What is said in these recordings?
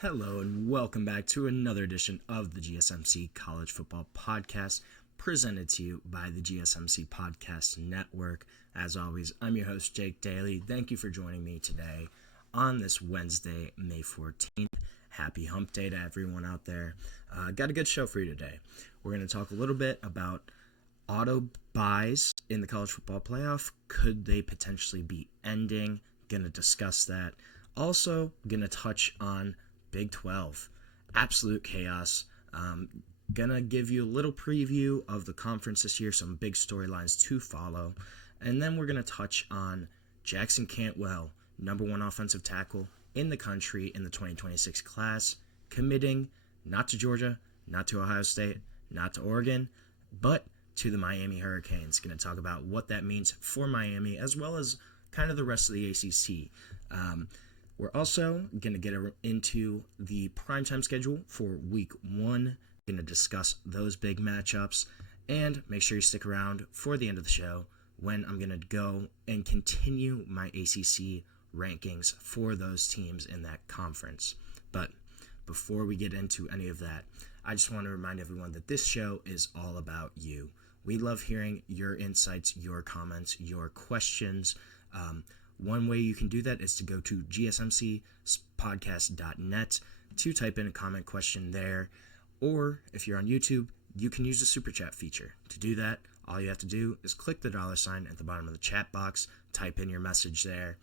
Hello and welcome back to another edition of the GSMC College Football Podcast, presented to you by the GSMC Podcast Network. As always, I'm your host, Jake Daly. Thank you for joining me today on this Wednesday, May 14th. Happy hump day to everyone out there. Got a good show for you today. We're going to talk a little bit about auto buys in the college football playoff. Could they potentially be ending? Going to discuss that. Also, going to touch on Big 12. Absolute chaos. Gonna give you a little preview of the conference this year, some big storylines to follow. And then we're gonna touch on Jackson Cantwell, number one offensive tackle in the country in the 2026 class, committing not to Georgia, not to Ohio State, not to Oregon, but to the Miami Hurricanes. Gonna talk about what that means for Miami, as well as kind of the rest of the ACC. We're also going to get into the primetime schedule for week 1. Going to discuss those big matchups, and make sure you stick around for the end of the show when I'm going to go and continue my ACC rankings for those teams in that conference. But before we get into any of that, I just want to remind everyone that this show is all about you. We love hearing your insights, your comments, your questions. One way you can do that is to go to gsmcpodcast.net to type in a comment question there. Or if you're on YouTube, you can use the super chat feature. To do that, all you have to do is click the $ at the bottom of the chat box, type in your message there,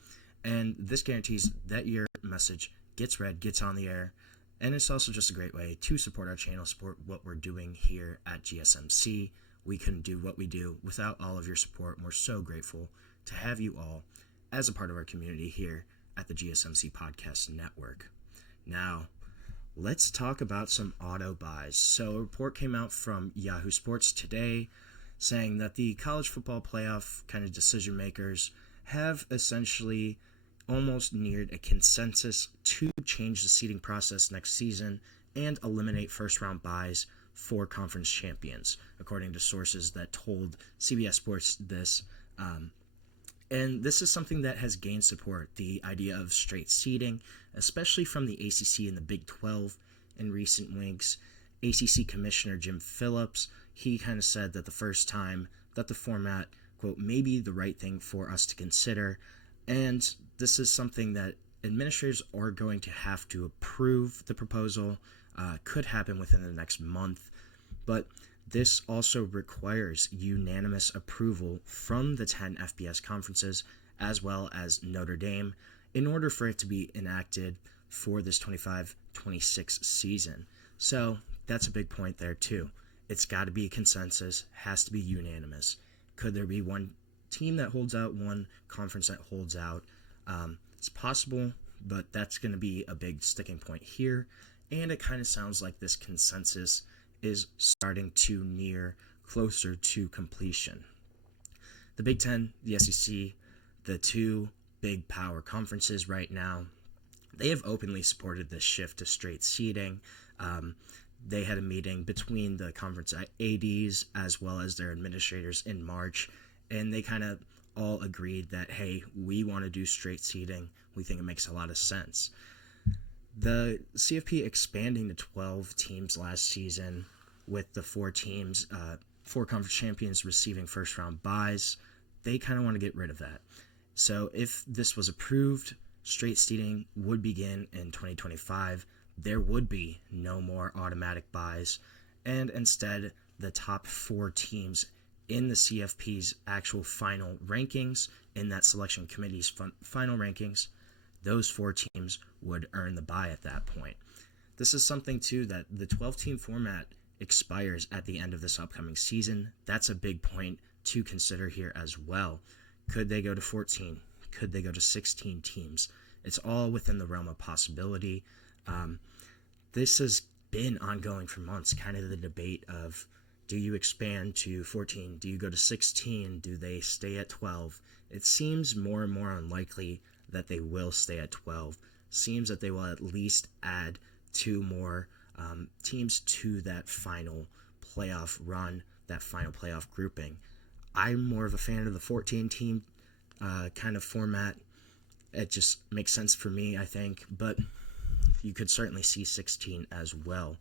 and this guarantees that your message gets read, gets on the air, and it's also just a great way to support our channel, support what we're doing here at GSMC. We couldn't do what we do without all of your support, and we're so grateful to have you all as a part of our community here at the GSMC Podcast Network. Now, let's talk about some auto buys. So a report came out from Yahoo Sports today saying that the college football playoff kind of decision makers have essentially almost neared a consensus to change the seeding process next season and eliminate first-round buys for conference champions, according to sources that told CBS Sports this. And this is something that has gained support, the idea of straight seeding, especially from the ACC and the Big 12 in recent weeks. ACC Commissioner Jim Phillips, he kind of said that the first time that the format, quote, may be the right thing for us to consider. And this is something that administrators are going to have to approve the proposal, could happen within the next month. But this also requires unanimous approval from the 10 FBS conferences, as well as Notre Dame, in order for it to be enacted for this 25-26 season. So that's a big point there too. It's got to be a consensus, has to be unanimous. Could there be one team that holds out, one conference that holds out? It's possible, but that's going to be a big sticking point here. And it kind of sounds like this consensus is starting to near closer to completion. The Big Ten, the SEC, the two big power conferences right now, they have openly supported this shift to straight seeding. They had a meeting between the conference ADs as well as their administrators in March, and they kind of all agreed that, hey, we want to do straight seeding. We think it makes a lot of sense. The CFP expanding to 12 teams last season with the 4 conference champions receiving first-round buys, they kind of want to get rid of that. So if this was approved, straight seeding would begin in 2025. There would be no more automatic buys, and instead the top 4 teams in the CFP's actual final rankings, in that selection committee's final rankings, those 4 teams would earn the bye at that point. This is something, too, that the 12-team format expires at the end of this upcoming season. That's a big point to consider here as well. Could they go to 14? Could they go to 16 teams? It's all within the realm of possibility. This has been ongoing for months, kind of the debate of, do you expand to 14? Do you go to 16? Do they stay at 12? It seems more and more unlikely that they will stay at 12. Seems that they will at least add 2 more teams to that final playoff run, that final playoff grouping. I'm more of a fan of the 14-team kind of format. It just makes sense for me, I think, but you could certainly see 16 as well.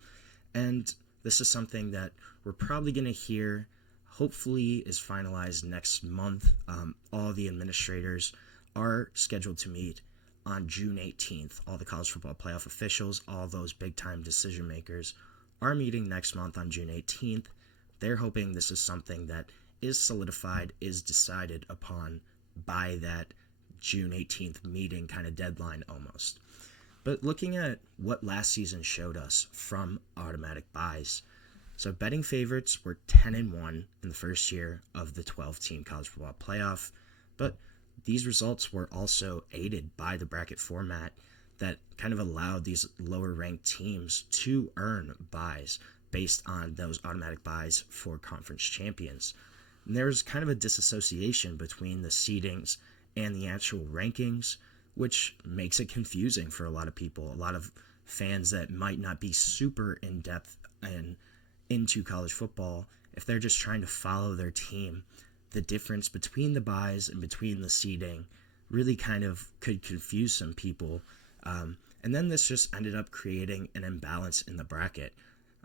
And this is something that we're probably going to hear, hopefully is finalized next month. All the administrators are scheduled to meet on June 18th. All the college football playoff officials, all those big-time decision makers are meeting next month on June 18th. They're hoping this is something that is solidified, is decided upon by that June 18th meeting kind of deadline almost. But looking at what last season showed us from automatic buys, so betting favorites were 10-1 in the first year of the 12-team college football playoff, but these results were also aided by the bracket format that kind of allowed these lower-ranked teams to earn buys based on those automatic buys for conference champions. And there was kind of a disassociation between the seedings and the actual rankings, which makes it confusing for a lot of people, a lot of fans that might not be super in-depth and into college football. If they're just trying to follow their team, the difference between the buys and between the seeding really kind of could confuse some people. And then this just ended up creating an imbalance in the bracket,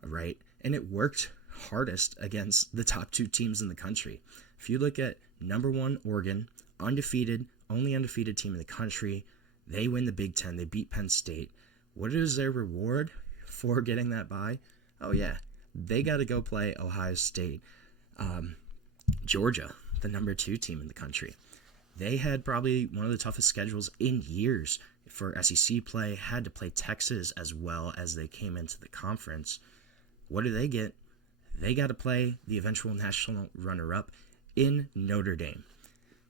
right? And it worked hardest against the top two teams in the country. If you look at number one, Oregon, undefeated, only undefeated team in the country, they win the Big Ten, they beat Penn State. What is their reward for getting that bye? Oh yeah, they got to go play Ohio State. Georgia, the number two team in the country. They had probably one of the toughest schedules in years for SEC play, had to play Texas as well as they came into the conference. What do they get? They got to play the eventual national runner-up in Notre Dame.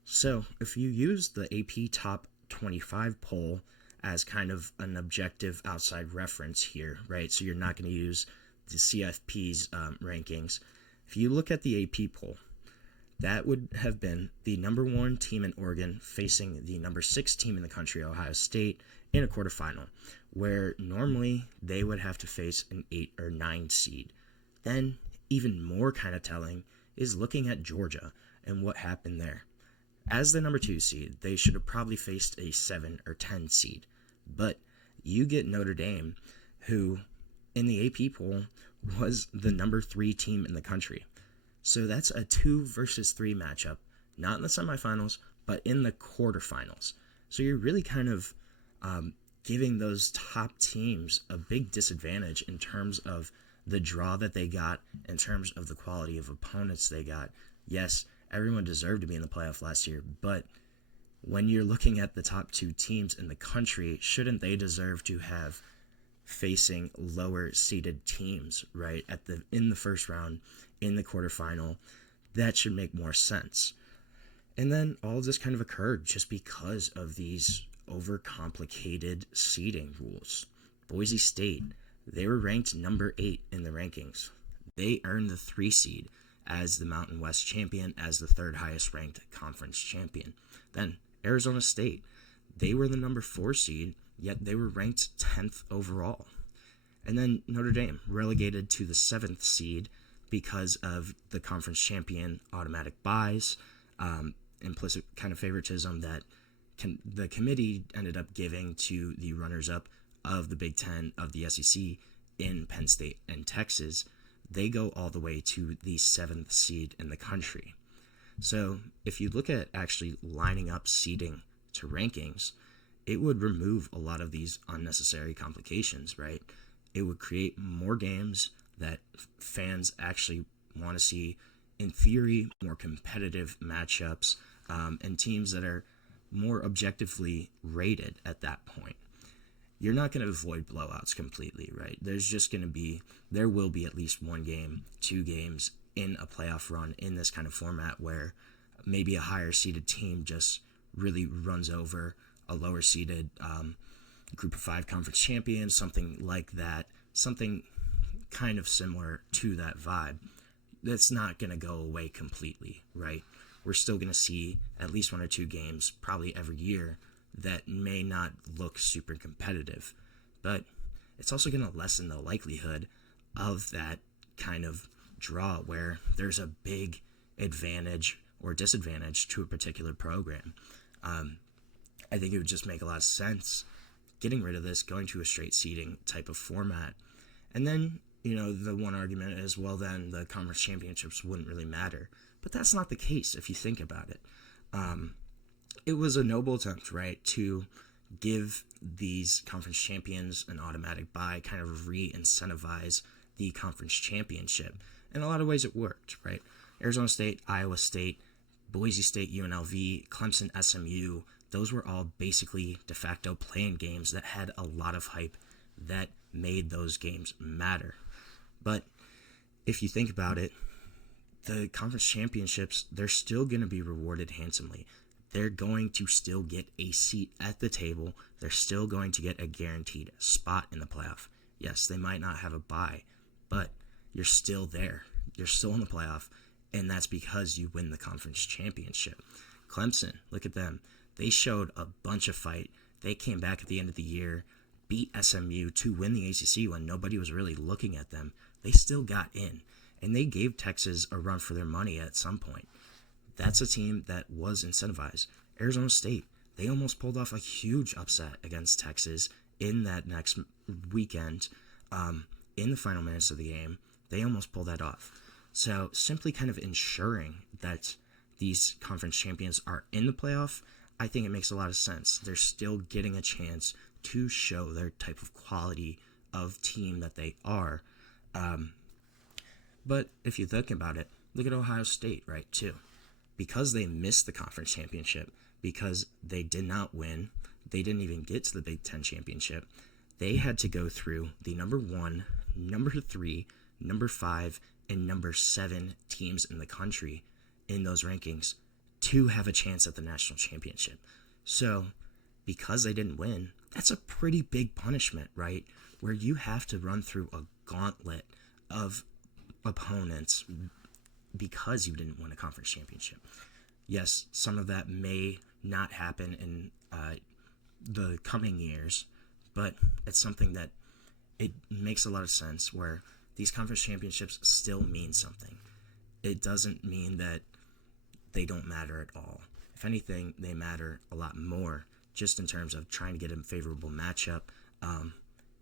So if you use the AP Top 25 poll as kind of an objective outside reference here, right? So you're not going to use the CFP's rankings. If you look at the AP poll, that would have been the number one team in Oregon facing the number 6 team in the country, Ohio State, in a quarterfinal, where normally they would have to face an 8 or 9 seed. Then, even more kind of telling is looking at Georgia and what happened there. As the number 2 seed, they should have probably faced a 7 or 10 seed. But you get Notre Dame, who in the AP poll was the number 3 team in the country. So that's a 2 versus 3 matchup, not in the semifinals, but in the quarterfinals. So you're really kind of giving those top teams a big disadvantage in terms of the draw that they got, in terms of the quality of opponents they got. Yes, everyone deserved to be in the playoff last year, but when you're looking at the top 2 teams in the country, shouldn't they deserve to have facing lower seeded teams, right? In the first round, in the quarterfinal? That should make more sense. And then all of this kind of occurred just because of these overcomplicated seeding rules. Boise State, they were ranked number 8 in the rankings. They earned the 3 seed as the Mountain West champion, as the 3rd highest ranked conference champion. Then Arizona State, they were the number 4 seed, yet they were ranked 10th overall. And then Notre Dame, relegated to the 7th seed because of the conference champion automatic buys, implicit kind of favoritism that the committee ended up giving to the runners-up of the Big Ten of the SEC in Penn State and Texas. They go all the way to the 7th seed in the country. So if you look at actually lining up seeding to rankings, it would remove a lot of these unnecessary complications, right? It would create more games that fans actually want to see, in theory, more competitive matchups, and teams that are more objectively rated at that point. You're not going to avoid blowouts completely, right? There will be at least 1 game, 2 games in a playoff run in this kind of format where maybe a higher seeded team just really runs over a lower seeded group of 5 conference champion, something like that, something kind of similar to that vibe. That's not going to go away completely, right? We're still going to see at least 1 or 2 games probably every year that may not look super competitive, but it's also going to lessen the likelihood of that kind of draw where there's a big advantage or disadvantage to a particular program. I think it would just make a lot of sense getting rid of this, going to a straight seeding type of format. And then, the one argument is, well, then the conference championships wouldn't really matter. But that's not the case if you think about it. It was a noble attempt, right, to give these conference champions an automatic bye, kind of re-incentivize the conference championship. In a lot of ways it worked, right? Arizona State, Iowa State, Boise State, UNLV, Clemson, SMU, those were all basically de facto play-in games that had a lot of hype that made those games matter. But if you think about it, the conference championships, they're still going to be rewarded handsomely. They're going to still get a seat at the table. They're still going to get a guaranteed spot in the playoff. Yes, they might not have a bye, but you're still there. You're still in the playoff, and that's because you win the conference championship. Clemson, look at them. They showed a bunch of fight. They came back at the end of the year, beat SMU to win the ACC when nobody was really looking at them. They still got in, and they gave Texas a run for their money at some point. That's a team that was incentivized. Arizona State, they almost pulled off a huge upset against Texas in that next weekend. In the final minutes of the game, they almost pulled that off. So simply kind of ensuring that these conference champions are in the playoff, I think it makes a lot of sense. They're still getting a chance to show their type of quality of team that they are. But if you think about it, look at Ohio State, right, too. Because they missed the conference championship, because they did not win, they didn't even get to the Big Ten championship, they had to go through the number 1, number 3, number 5, and number 7 teams in the country in those rankings to have a chance at the national championship. So, because they didn't win, that's a pretty big punishment, right? Where you have to run through a gauntlet of opponents because you didn't win a conference championship. Yes, some of that may not happen in the coming years, but it's something that it makes a lot of sense where these conference championships still mean something. It doesn't mean that they don't matter at all. If anything, they matter a lot more just in terms of trying to get a favorable matchup.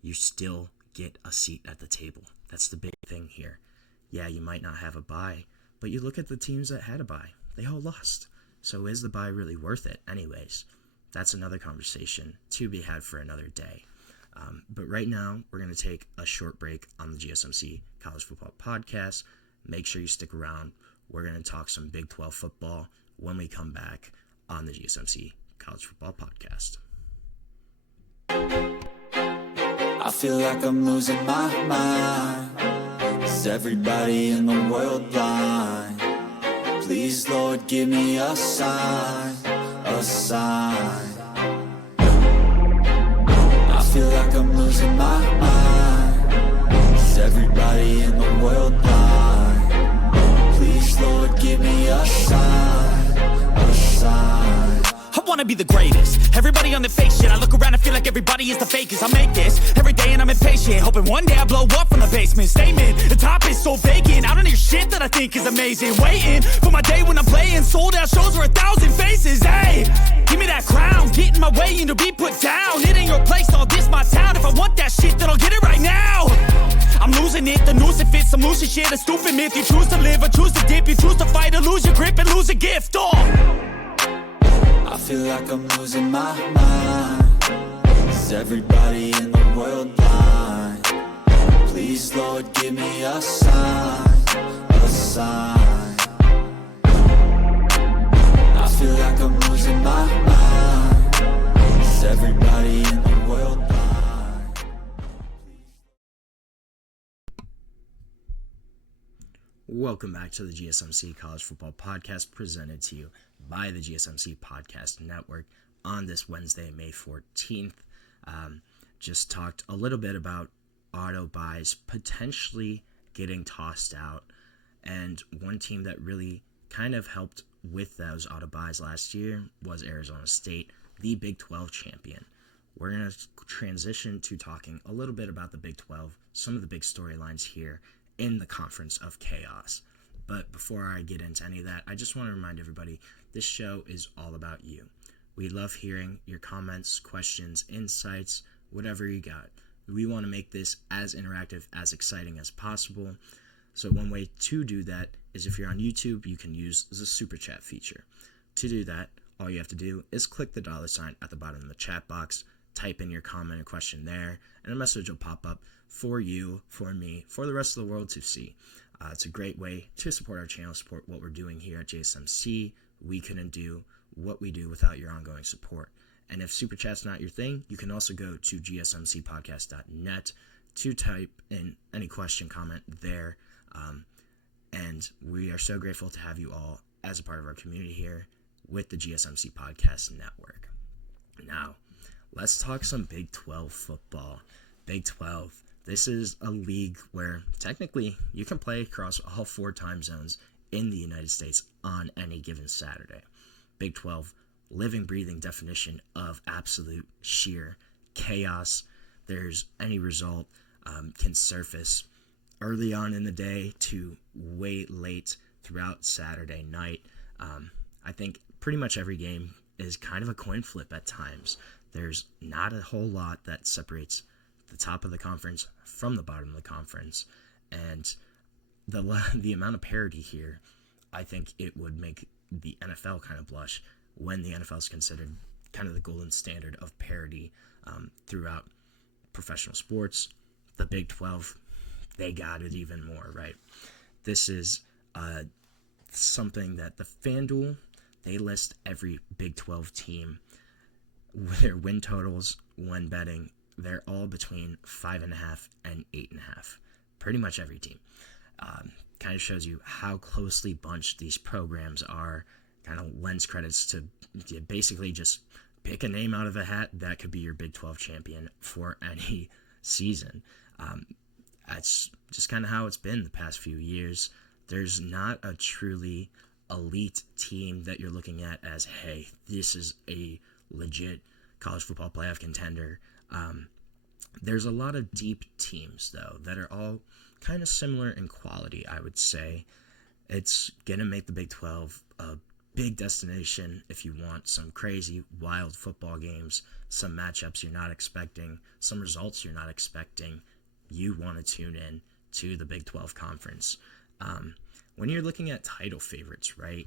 You still get a seat at the table. That's the big thing here. Yeah, you might not have a bye, but you look at the teams that had a bye. They all lost. So is the bye really worth it anyways? That's another conversation to be had for another day. But right now, we're going to take a short break on the GSMC College Football Podcast. Make sure you stick around. We're going to talk some Big 12 football when we come back on the GSMC College Football Podcast. I feel like I'm losing my mind. Is everybody in the world blind? Please, Lord, give me a sign, a sign. I feel like I'm losing my mind. Is everybody in the world blind? Please, Lord, give me a sign, a sign. I wanna be the greatest. Everybody on the fake shit. I look around and feel like everybody is the fakest. I make this every day and I'm impatient, hoping one day I blow up from the basement. Statement, the top is so vacant. I don't hear shit that I think is amazing. Waiting for my day when I'm playing sold out shows for 1,000 faces. Hey, give me that crown, get in my way and to be put down. It ain't your place, all this my town. If I want that shit, then I'll get it right now. I'm losing it, the noose it fits. I'm losing shit, a stupid myth. You choose to live or choose to dip. You choose to fight or lose your grip and lose a gift. I feel like I'm losing my mind. Is everybody in the world blind? Please, Lord, give me a sign, a sign. I feel like I'm losing my mind. Is everybody in the world blind? Welcome back to the GSMC College Football Podcast, presented to you by the GSMC Podcast Network on this Wednesday, May 14th. Just talked a little bit about auto buys potentially getting tossed out, and one team that really kind of helped with those auto buys last year was Arizona State, the Big 12 champion. We're going to transition to talking a little bit about the Big 12, some of the big storylines here in the Conference of Chaos. But before I get into any of that, I just want to remind everybody, this show is all about you. We love hearing your comments, questions, insights, whatever you got. We want to make this as interactive, as exciting as possible. So one way to do that is if you're on YouTube, you can use the Super Chat feature. To do that, all you have to do is click the $ at the bottom of the chat box, type in your comment or question there, and a message will pop up for you, for me, for the rest of the world to see. It's a great way to support our channel, support what we're doing here at GSMC. We couldn't do what we do without your ongoing support. And if Super Chat's not your thing, you can also go to gsmcpodcast.net to type in any question, comment there. And we are so grateful to have you all as a part of our community here with the GSMC Podcast Network. Now, let's talk some Big 12 football. Big 12. This is a league where technically you can play across all 4 time zones in the United States on any given Saturday. Big 12, living, breathing definition of absolute sheer chaos. There's any result can surface early on in the day to way late throughout Saturday night. I think pretty much every game is kind of a coin flip at times. There's not a whole lot that separates the top of the conference from the bottom of the conference. And the amount of parity here, I think it would make the NFL kind of blush when the NFL is considered kind of the golden standard of parity throughout professional sports. The Big 12, they got it even more, right? This is something that the FanDuel, they list every Big 12 team, their win totals when betting, they're all between 5.5 and 8.5. Pretty much every team. Kind of shows you how closely bunched these programs are. Kind of lends credits to basically just pick a name out of a hat that could be your Big 12 champion for any season. That's just kind of how it's been the past few years. There's not a truly elite team that you're looking at as, hey, this is a legit college football playoff contender. There's a lot of deep teams, though, that are all kind of similar in quality, I would say. It's going to make the Big 12 a big destination if you want some crazy, wild football games, some matchups you're not expecting, some results you're not expecting. You want to tune in to the Big 12 Conference. When you're looking at title favorites, right,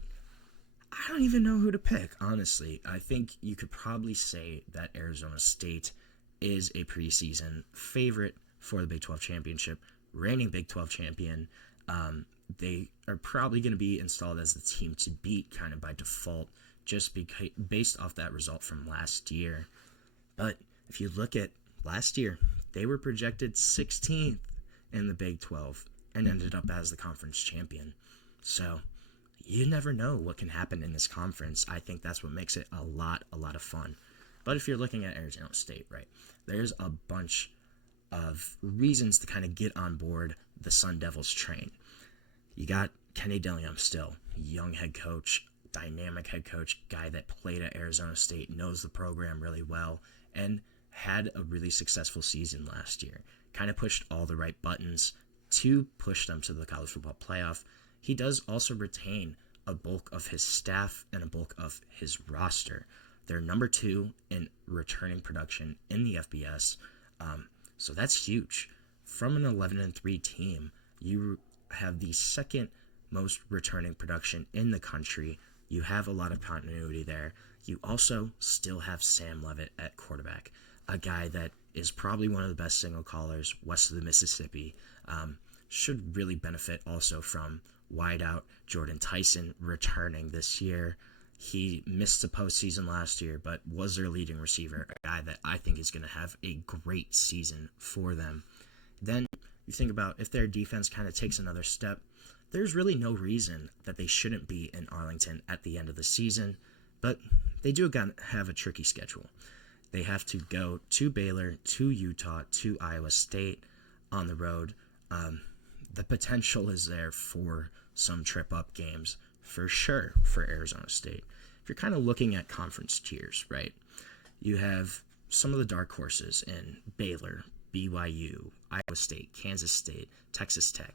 I don't even know who to pick, honestly. I think you could probably say that Arizona State is a preseason favorite for the Big 12 championship, reigning Big 12 champion. They are probably going to be installed as the team to beat kind of by default, just based off that result from last year. But if you look at last year, they were projected 16th in the Big 12 and ended up as the conference champion. So you never know what can happen in this conference. I think that's what makes it a lot of fun. But if you're looking at Arizona State, right, there's a bunch of reasons to kind of get on board the Sun Devils train. You got Kenny Dillingham still, young head coach, dynamic head coach, guy that played at Arizona State, knows the program really well, and had a really successful season last year. Kind of pushed all the right buttons to push them to the college football playoff. He does also retain a bulk of his staff and a bulk of his roster. They're number 2 in returning production in the FBS, so that's huge. From an 11-3 team, you have the second most returning production in the country. You have a lot of continuity there. You also still have Sam Leavitt at quarterback, a guy that is probably one of the best signal callers west of the Mississippi. Should really benefit also from wideout Jordan Tyson returning this year. He missed the postseason last year, but was their leading receiver, a guy that I think is going to have a great season for them. Then you think about if their defense kind of takes another step, there's really no reason that they shouldn't be in Arlington at the end of the season, but they do have a tricky schedule. They have to go to Baylor, to Utah, to Iowa State on the road. The potential is there for some trip-up games, for sure, for Arizona State. If you're kind of looking at conference tiers, right, you have some of the dark horses in Baylor, BYU, Iowa State, Kansas State, Texas Tech,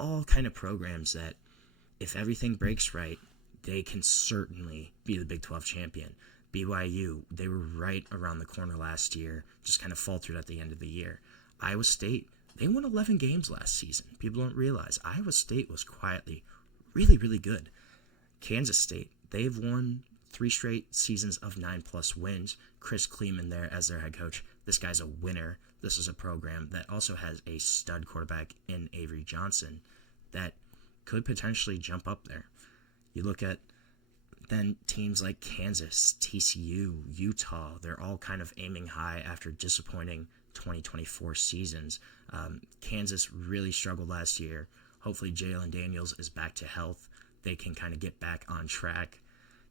all kind of programs that, if everything breaks right, they can certainly be the Big 12 champion. BYU, they were right around the corner last year, just kind of faltered at the end of the year. Iowa State, they won 11 games last season. People don't realize Iowa State was quietly really, really good. Kansas State, they've won 3 straight seasons of 9+ wins. Chris Kleeman there as their head coach. This guy's a winner. This is a program that also has a stud quarterback in Avery Johnson that could potentially jump up there. You look at then teams like Kansas, TCU, Utah, they're all kind of aiming high after disappointing 2024 seasons. Kansas really struggled last year. Hopefully Jalen Daniels is back to health. They can kind of get back on track.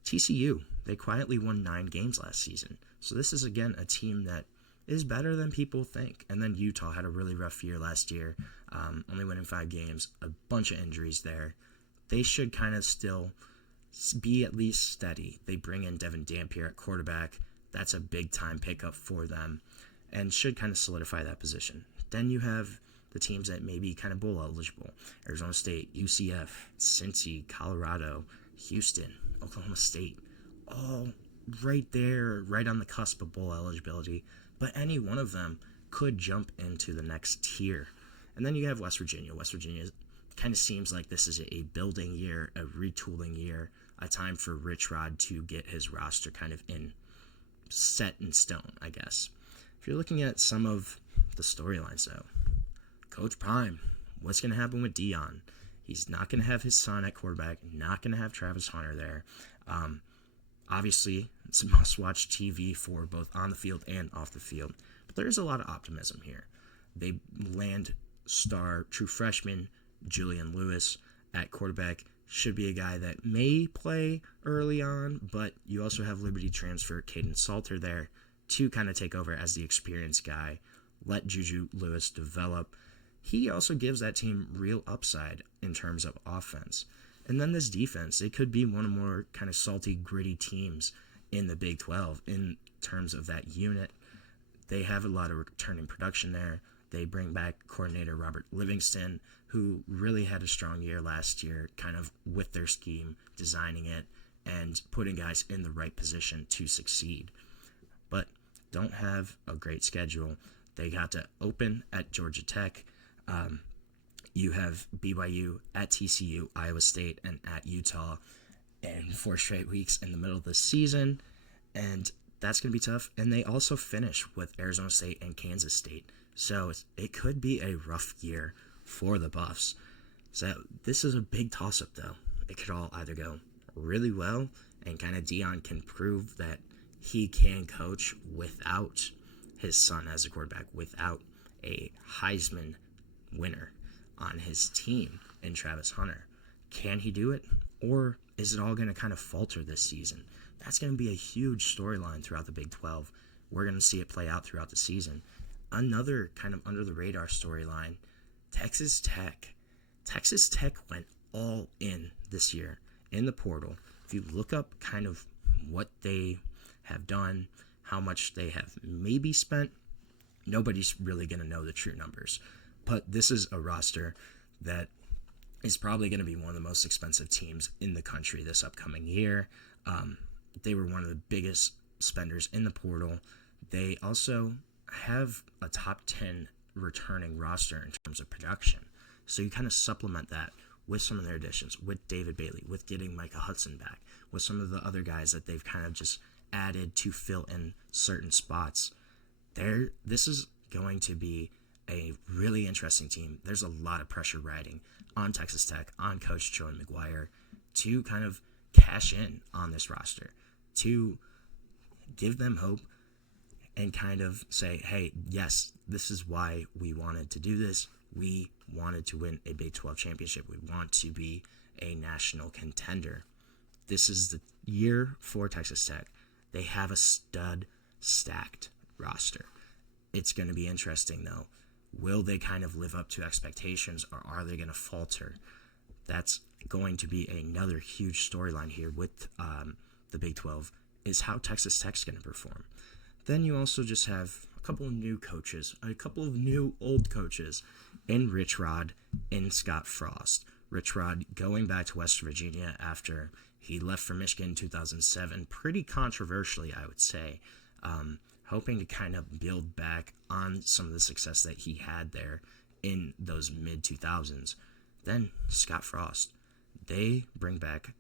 TCU, they quietly won 9 games last season. So this is, again, a team that is better than people think. And then Utah had a really rough year last year, only winning 5 games, a bunch of injuries there. They should kind of still be at least steady. They bring in Devin Dampier at quarterback. That's a big-time pickup for them and should kind of solidify that position. Then you have the teams that may be kind of bowl eligible. Arizona State, UCF, Cincy, Colorado, Houston, Oklahoma State, all right there, right on the cusp of bowl eligibility. But any one of them could jump into the next tier. And then you have West Virginia. West Virginia kind of seems like this is a building year, a retooling year, a time for Rich Rod to get his roster kind of set in stone, I guess. If you're looking at some of the storylines, though, Coach Prime, what's going to happen with Dion? He's not going to have his son at quarterback, not going to have Travis Hunter there. Obviously, it's must-watch TV for both on the field and off the field. But there is a lot of optimism here. They land star true freshman Julian Lewis at quarterback. Should be a guy that may play early on, but you also have Liberty transfer Caden Salter there to kind of take over as the experienced guy. Let Juju Lewis develop. He also gives that team real upside in terms of offense. And then this defense, they could be one of more kind of salty, gritty teams in the Big 12 in terms of that unit. They have a lot of returning production there. They bring back coordinator Robert Livingston, who really had a strong year last year, kind of with their scheme, designing it, and putting guys in the right position to succeed. But don't have a great schedule. They got to open at Georgia Tech. You have BYU at TCU, Iowa State, and at Utah in 4 straight weeks in the middle of the season. And that's going to be tough. And they also finish with Arizona State and Kansas State. So it could be a rough year for the Buffs. So this is a big toss-up, though. It could all either go really well, and kind of Dion can prove that he can coach without his son as a quarterback, without a Heisman winner on his team in Travis Hunter. Can he do it? Or is it all going to kind of falter this season? That's going to be a huge storyline throughout the Big 12. We're going to see it play out throughout the season. Another kind of under-the-radar storyline, Texas Tech. Texas Tech went all in this year in the portal. If you look up kind of what they have done, how much they have maybe spent, nobody's really going to know the true numbers. But this is a roster that is probably going to be one of the most expensive teams in the country this upcoming year. They were one of the biggest spenders in the portal. They also have a top 10 returning roster in terms of production. So you kind of supplement that with some of their additions, with David Bailey, with getting Micah Hudson back, with some of the other guys that they've kind of just added to fill in certain spots. This is going to be a really interesting team. There's a lot of pressure riding on Texas Tech, on Coach Joey McGuire, to kind of cash in on this roster, to give them hope and kind of say, hey, yes, this is why we wanted to do this. We wanted to win a Big 12 championship. We want to be a national contender. This is the year for Texas Tech. They have a stud stacked roster. It's going to be interesting, though. Will they kind of live up to expectations, or are they going to falter? That's going to be another huge storyline here with the Big 12, is how Texas Tech's going to perform. Then you also just have a couple of new coaches, a couple of new old coaches in Rich Rod and Scott Frost. Rich Rod going back to West Virginia after He left for Michigan in 2007, pretty controversially, I would say, hoping to kind of build back on some of the success that he had there in those mid-2000s. Then Scott Frost, they bring back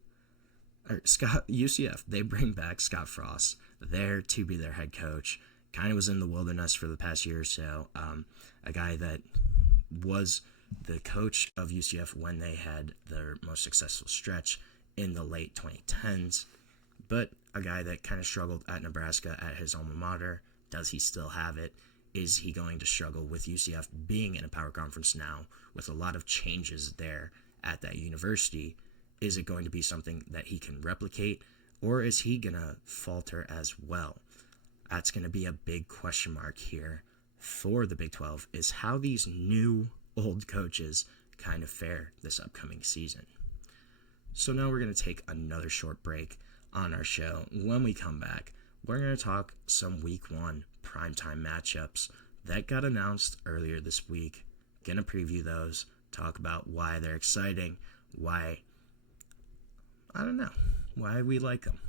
UCF, they bring back Scott Frost there to be their head coach. Kind of was in the wilderness for the past year or so. A guy that was the coach of UCF when they had their most successful stretch in the late 2010s, but a guy that kind of struggled at Nebraska at his alma mater. Does he still have it? Is he going to struggle with UCF being in a power conference now with a lot of changes there at that university? Is it going to be something that he can replicate, or is he going to falter as well? That's going to be a big question mark here for the Big 12, is how these new old coaches kind of fare this upcoming season. So now we're going to take another short break on our show. When we come back, we're going to talk some Week 1 primetime matchups that got announced earlier this week. Going to preview those, talk about why they're exciting, why we like them.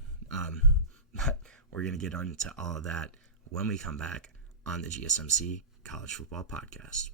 But we're going to get into all of that when we come back on the GSMC College Football Podcast.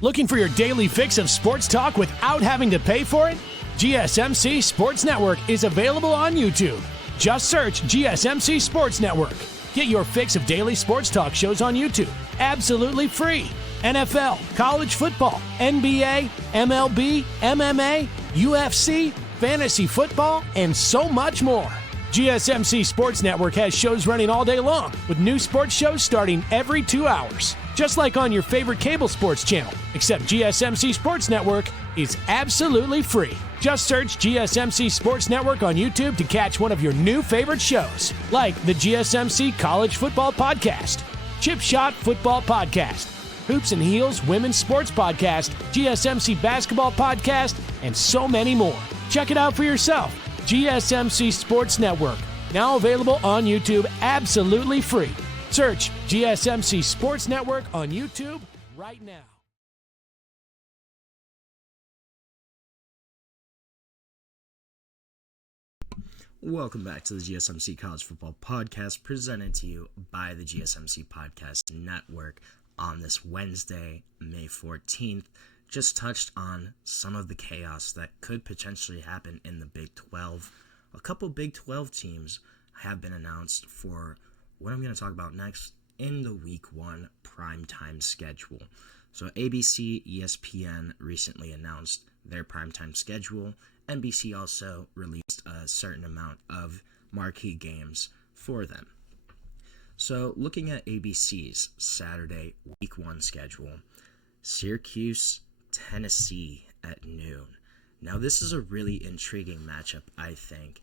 Looking for your daily fix of sports talk without having to pay for it? GSMC Sports Network is available on YouTube. Just search GSMC Sports Network. Get your fix of daily sports talk shows on YouTube, absolutely free. NFL, college football, NBA, MLB, MMA, UFC, fantasy football, and so much more. GSMC Sports Network has shows running all day long, with new sports shows starting every 2 hours. Just like on your favorite cable sports channel, except GSMC Sports Network is absolutely free. Just search GSMC Sports Network on YouTube to catch one of your new favorite shows, like the GSMC College Football Podcast, Chip Shot Football Podcast, Hoops and Heels Women's Sports Podcast, GSMC Basketball Podcast, and so many more. Check it out for yourself. GSMC Sports Network, now available on YouTube absolutely free. Search GSMC Sports Network on YouTube right now. Welcome back to the GSMC College Football Podcast, presented to you by the GSMC Podcast Network on this Wednesday, May 14th. Just touched on some of the chaos that could potentially happen in the Big 12. A couple Big 12 teams have been announced for what I'm going to talk about next in the Week 1 primetime schedule. So ABC, ESPN recently announced their primetime schedule. NBC also released a certain amount of marquee games for them. So looking at ABC's Saturday Week 1 schedule, Syracuse, Tennessee at noon. Now this is a really intriguing matchup, I think.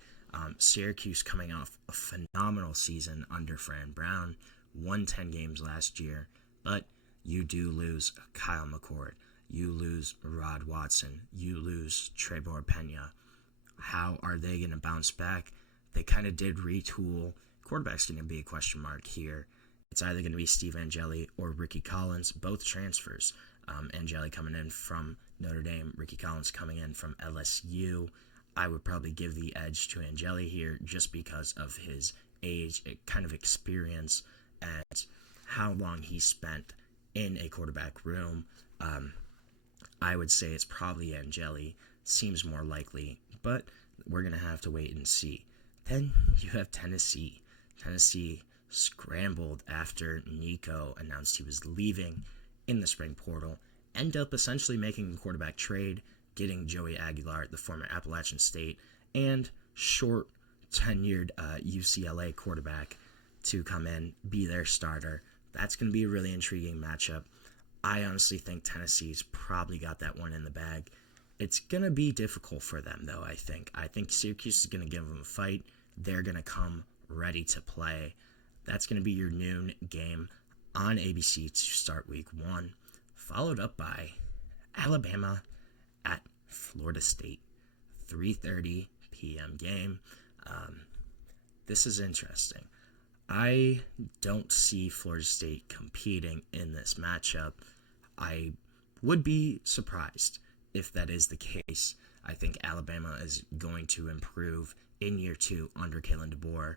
Syracuse coming off a phenomenal season under Fran Brown, won 10 games last year, but you do lose Kyle McCord. You lose Rod Watson. You lose Trebor Pena. How are they going to bounce back? They kind of did retool. Quarterback's going to be a question mark here. It's either going to be Steve Angeli or Ricky Collins, both transfers. Angeli coming in from Notre Dame, Ricky Collins coming in from LSU. I would probably give the edge to Angeli here just because of his age, kind of experience, and how long he spent in a quarterback room. I would say it's probably Angeli. Seems more likely, but we're going to have to wait and see. Then you have Tennessee. Tennessee scrambled after Nico announced he was leaving in the spring portal. End up essentially making a quarterback trade, getting Joey Aguilar, the former Appalachian State, and short tenured UCLA quarterback to come in, be their starter. That's going to be a really intriguing matchup. I honestly think Tennessee's probably got that one in the bag. It's going to be difficult for them, though, I think. I think Syracuse is going to give them a fight. They're going to come ready to play. That's going to be your noon game on ABC to start Week 1, followed up by Alabama at Florida State, 3:30 p.m. game. This is interesting. I don't see Florida State competing in this matchup. I would be surprised if that is the case. I think Alabama is going to improve in year 2 under Kalen DeBoer.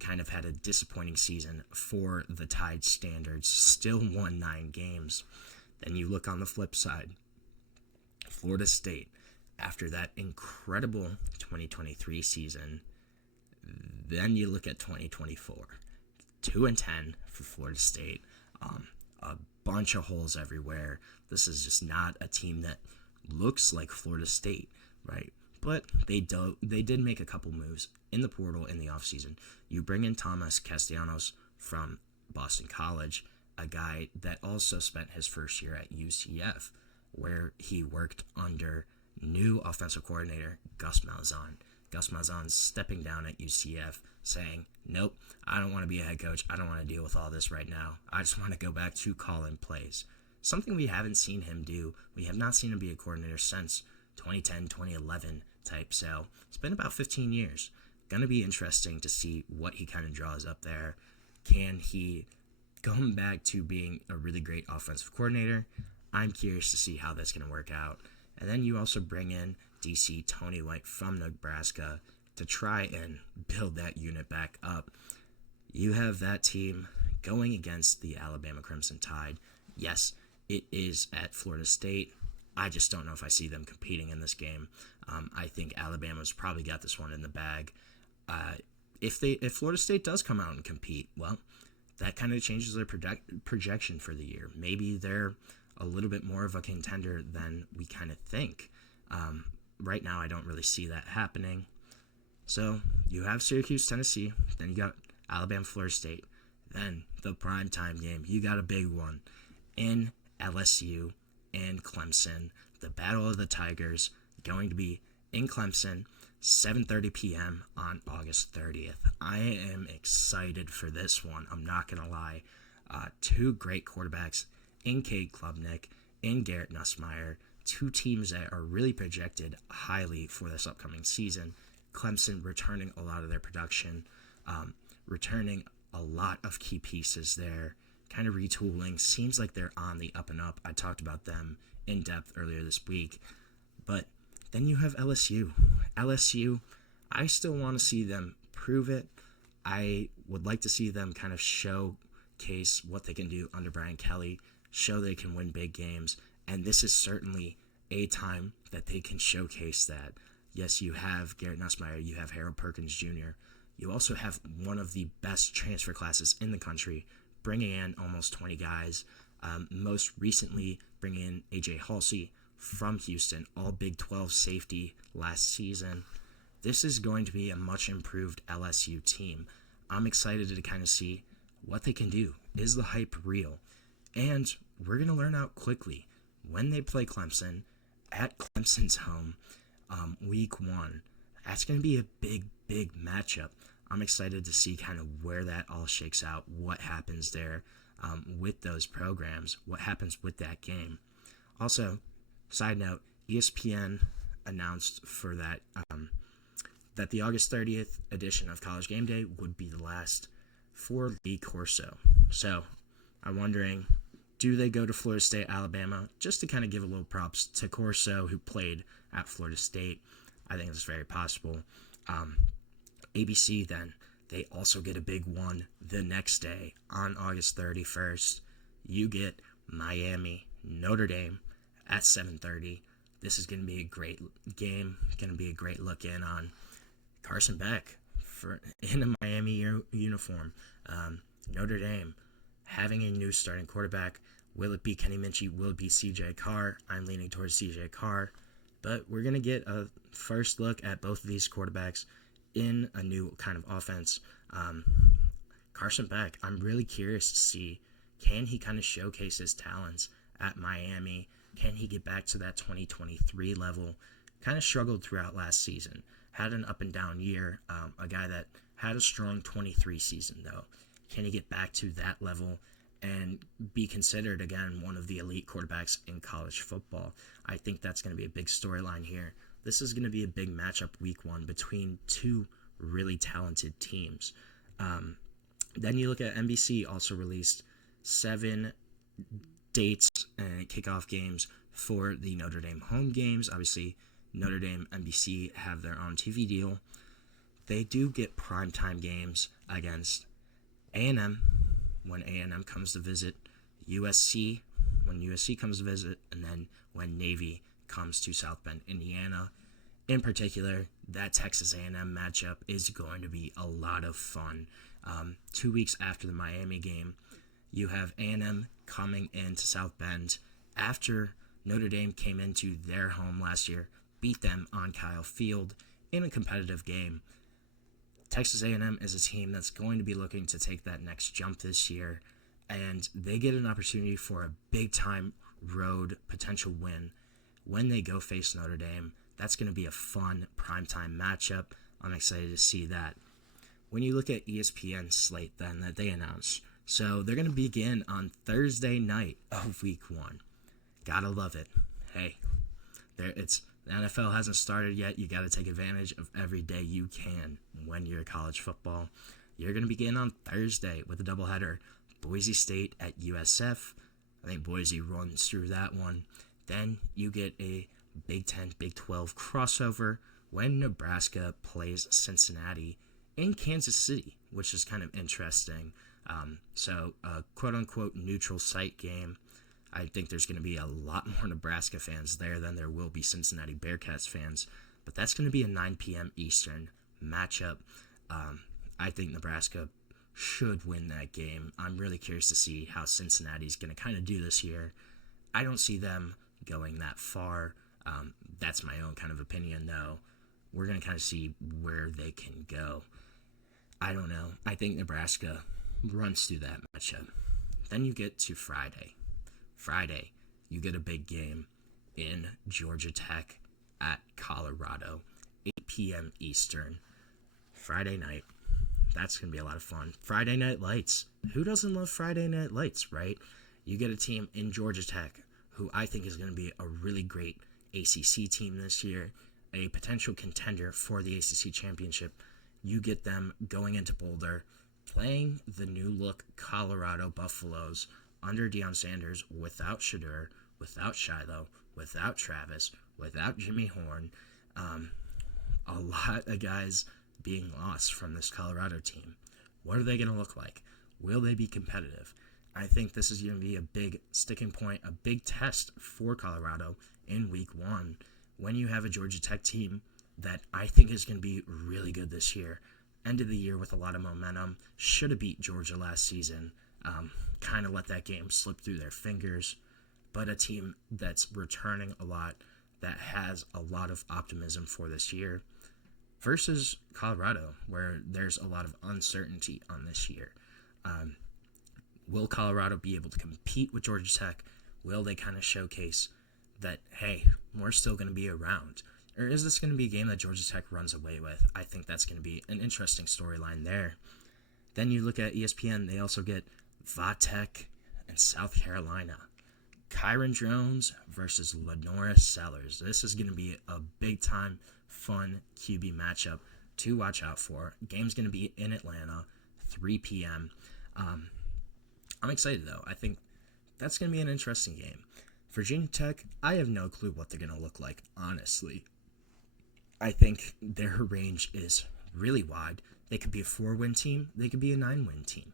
Kind of had a disappointing season for the Tide standards, still won 9 games. Then you look on the flip side, Florida State, after that incredible 2023 season, then you look at 2024, 2-10 for Florida State, a bunch of holes everywhere. This is just not a team that looks like Florida State, right? But they did make a couple moves in the portal in the offseason. You bring in Thomas Castellanos from Boston College, a guy that also spent his first year at UCF, where he worked under new offensive coordinator Gus Malzahn. Gus Malzahn stepping down at UCF, saying, nope, I don't want to be a head coach. I don't want to deal with all this right now. I just want to go back to calling plays. Something we haven't seen him do. We have not seen him be a coordinator since 2010, 2011 type. So it's been about 15 years. Going to be interesting to see what he kind of draws up there. Can he come back to being a really great offensive coordinator? I'm curious to see how that's going to work out. And then you also bring in DC Tony White from Nebraska to try and build that unit back up. You have that team going against the Alabama Crimson Tide. Yes, it is at Florida State. I just don't know if I see them competing in this game. I think Alabama's probably got this one in the bag. If Florida State does come out and compete, well, that kind of changes their projection for the year. Maybe they're a little bit more of a contender than we kind of think. Right now, I don't really see that happening. So you have Syracuse, Tennessee, then you got Alabama, Florida State, then the primetime game. You got a big one in LSU and Clemson. The Battle of the Tigers going to be in Clemson, 7:30 p.m. on August 30th. I am excited for this one. I'm not going to lie. 2 great quarterbacks in Cade Klubnik, in Garrett Nussmeier. 2 teams that are really projected highly for this upcoming season. Clemson returning a lot of their production, returning a lot of key pieces there, kind of retooling. Seems like they're on the up and up. I talked about them in depth earlier this week. But then you have LSU. LSU, I still want to see them prove it. I would like to see them kind of showcase what they can do under Brian Kelly, show they can win big games, and this is certainly a time that they can showcase that. Yes, you have Garrett Nussmeier, you have Harold Perkins Jr., you also have one of the best transfer classes in the country, bringing in almost 20 guys, most recently bringing in A.J. Halsey from Houston, all Big 12 safety last season. This is going to be a much improved LSU team. I'm excited to kind of see what they can do. Is the hype real? And we're going to learn out quickly when they play Clemson at Clemson's home week 1. That's going to be a big matchup. I'm excited to see kind of where that all shakes out, what happens there with those programs, what happens with that game. Also, side note, ESPN announced for that that the August 30th edition of College Game Day would be the last for Lee Corso. So I'm wondering, do they go to Florida State, Alabama, just to kind of give a little props to Corso, who played at Florida State? I think it's very possible. ABC, then, they also get a big one the next day on August 31st. You get Miami, Notre Dame at 7:30. This is going to be a great game, going to be a great look in on Carson Beck in a Miami uniform. Notre Dame having a new starting quarterback. Will it be Kenny Minchie? Will it be C.J. Carr? I'm leaning towards C.J. Carr. But we're going to get a first look at both of these quarterbacks in a new kind of offense. Carson Beck, I'm really curious to see, can he kind of showcase his talents at Miami? Can he get back to that 2023 level? Kind of struggled throughout last season. Had an up and down year. A guy that had a strong 23 season, though. Can he get back to that level and be considered, again, one of the elite quarterbacks in college football? I think that's going to be a big storyline here. This is going to be a big matchup week 1 between 2 really talented teams. Then you look at NBC also released 7 dates and kickoff games for the Notre Dame home games. Obviously, Notre Dame, NBC have their own TV deal. They do get primetime games against A&M when A&M comes to visit, USC when USC comes to visit, and then when Navy comes to South Bend, Indiana. In particular, that Texas A&M matchup is going to be a lot of fun. 2 weeks after the Miami game, you have A&M coming into South Bend after Notre Dame came into their home last year, beat them on Kyle Field in a competitive game. Texas A&M is a team that's going to be looking to take that next jump this year, and they get an opportunity for a big-time road potential win when they go face Notre Dame. That's going to be a fun primetime matchup. I'm excited to see that. When you look at ESPN's slate then that they announced, so they're going to begin on Thursday night of Week 1. Gotta love it. Hey, the NFL hasn't started yet. You got to take advantage of every day you can when you're college football. You're going to begin on Thursday with a doubleheader. Boise State at USF. I think Boise runs through that one. Then you get a Big 10, Big 12 crossover when Nebraska plays Cincinnati in Kansas City, which is kind of interesting. So a quote-unquote neutral site game. I think there's going to be a lot more Nebraska fans there than there will be Cincinnati Bearcats fans. But that's going to be a 9 p.m. Eastern matchup. I think Nebraska should win that game. I'm really curious to see how Cincinnati's going to kind of do this year. I don't see them going that far. That's my own kind of opinion, though. We're going to kind of see where they can go. I don't know. I think Nebraska runs through that matchup. Then you get to Friday. Friday, you get a big game in Georgia Tech at Colorado, 8 p.m. Eastern. Friday night. That's going to be a lot of fun. Friday Night Lights. Who doesn't love Friday Night Lights, right? You get a team in Georgia Tech who I think is going to be a really great ACC team this year, a potential contender for the ACC championship. You get them going into Boulder, playing the new-look Colorado Buffaloes under Deion Sanders without Shedeur, without Shiloh, without Travis, without Jimmy Horn. A lot of guys being lost from this Colorado team. What are they going to look like? Will they be competitive? I think this is going to be a big sticking point, a big test for Colorado in Week 1 when you have a Georgia Tech team that I think is going to be really good this year. End of the year with a lot of momentum. Should have beat Georgia last season. Kind of let that game slip through their fingers. But a team that's returning a lot, that has a lot of optimism for this year, versus Colorado, where there's a lot of uncertainty on this year. Will Colorado be able to compete with Georgia Tech? Will they kind of showcase that, hey, we're still going to be around? Or is this going to be a game that Georgia Tech runs away with? I think that's going to be an interesting storyline there. Then you look at ESPN, they also get Va-Tech and South Carolina. Kyron Jones versus Lenora Sellers. This is going to be a big-time, fun QB matchup to watch out for. Game's going to be in Atlanta, 3 p.m. I'm excited, though. I think that's going to be an interesting game. Virginia Tech, I have no clue what they're going to look like, honestly. I think their range is really wide. They could be a 4-win team. They could be a 9-win team.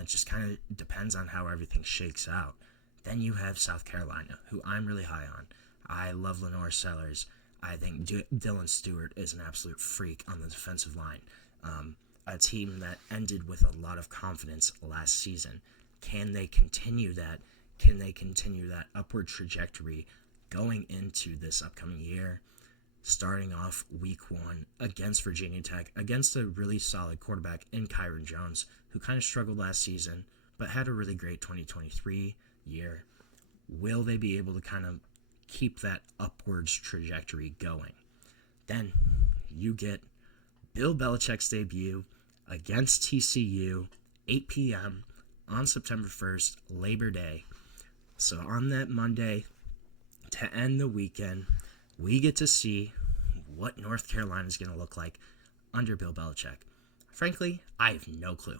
It just kind of depends on how everything shakes out. Then you have South Carolina, who I'm really high on. I love Lenore Sellers. I think Dylan Stewart is an absolute freak on the defensive line. A team that ended with a lot of confidence last season. Can they continue that? Can they continue that upward trajectory going into this upcoming year? Starting off Week 1 against Virginia Tech, against a really solid quarterback in Kyron Jones, who kind of struggled last season, but had a really great 2023 year. Will they be able to kind of keep that upwards trajectory going? Then you get Bill Belichick's debut against TCU, 8 p.m. on September 1st, Labor Day. So on that Monday, to end the weekend, we get to see what North Carolina is going to look like under Bill Belichick. Frankly, I have no clue.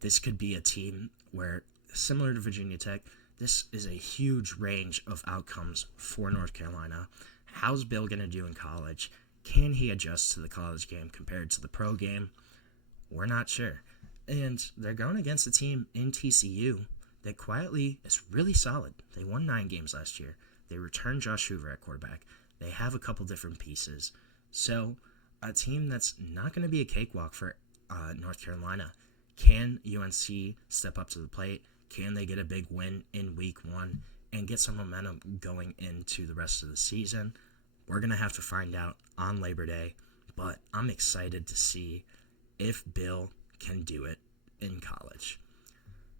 This could be a team where, similar to Virginia Tech, this is a huge range of outcomes for North Carolina. how's Bill going to do in college? Can he adjust to the college game compared to the pro game? We're not sure. And they're going against a team in TCU that quietly is really solid. They won 9 games last year. They returned Josh Hoover at quarterback. They have a couple different pieces. So a team that's not going to be a cakewalk for North Carolina. Can UNC step up to the plate? Can they get a big win in week 1 and get some momentum going into the rest of the season? We're going to have to find out on Labor Day, but I'm excited to see if Bill can do it in college.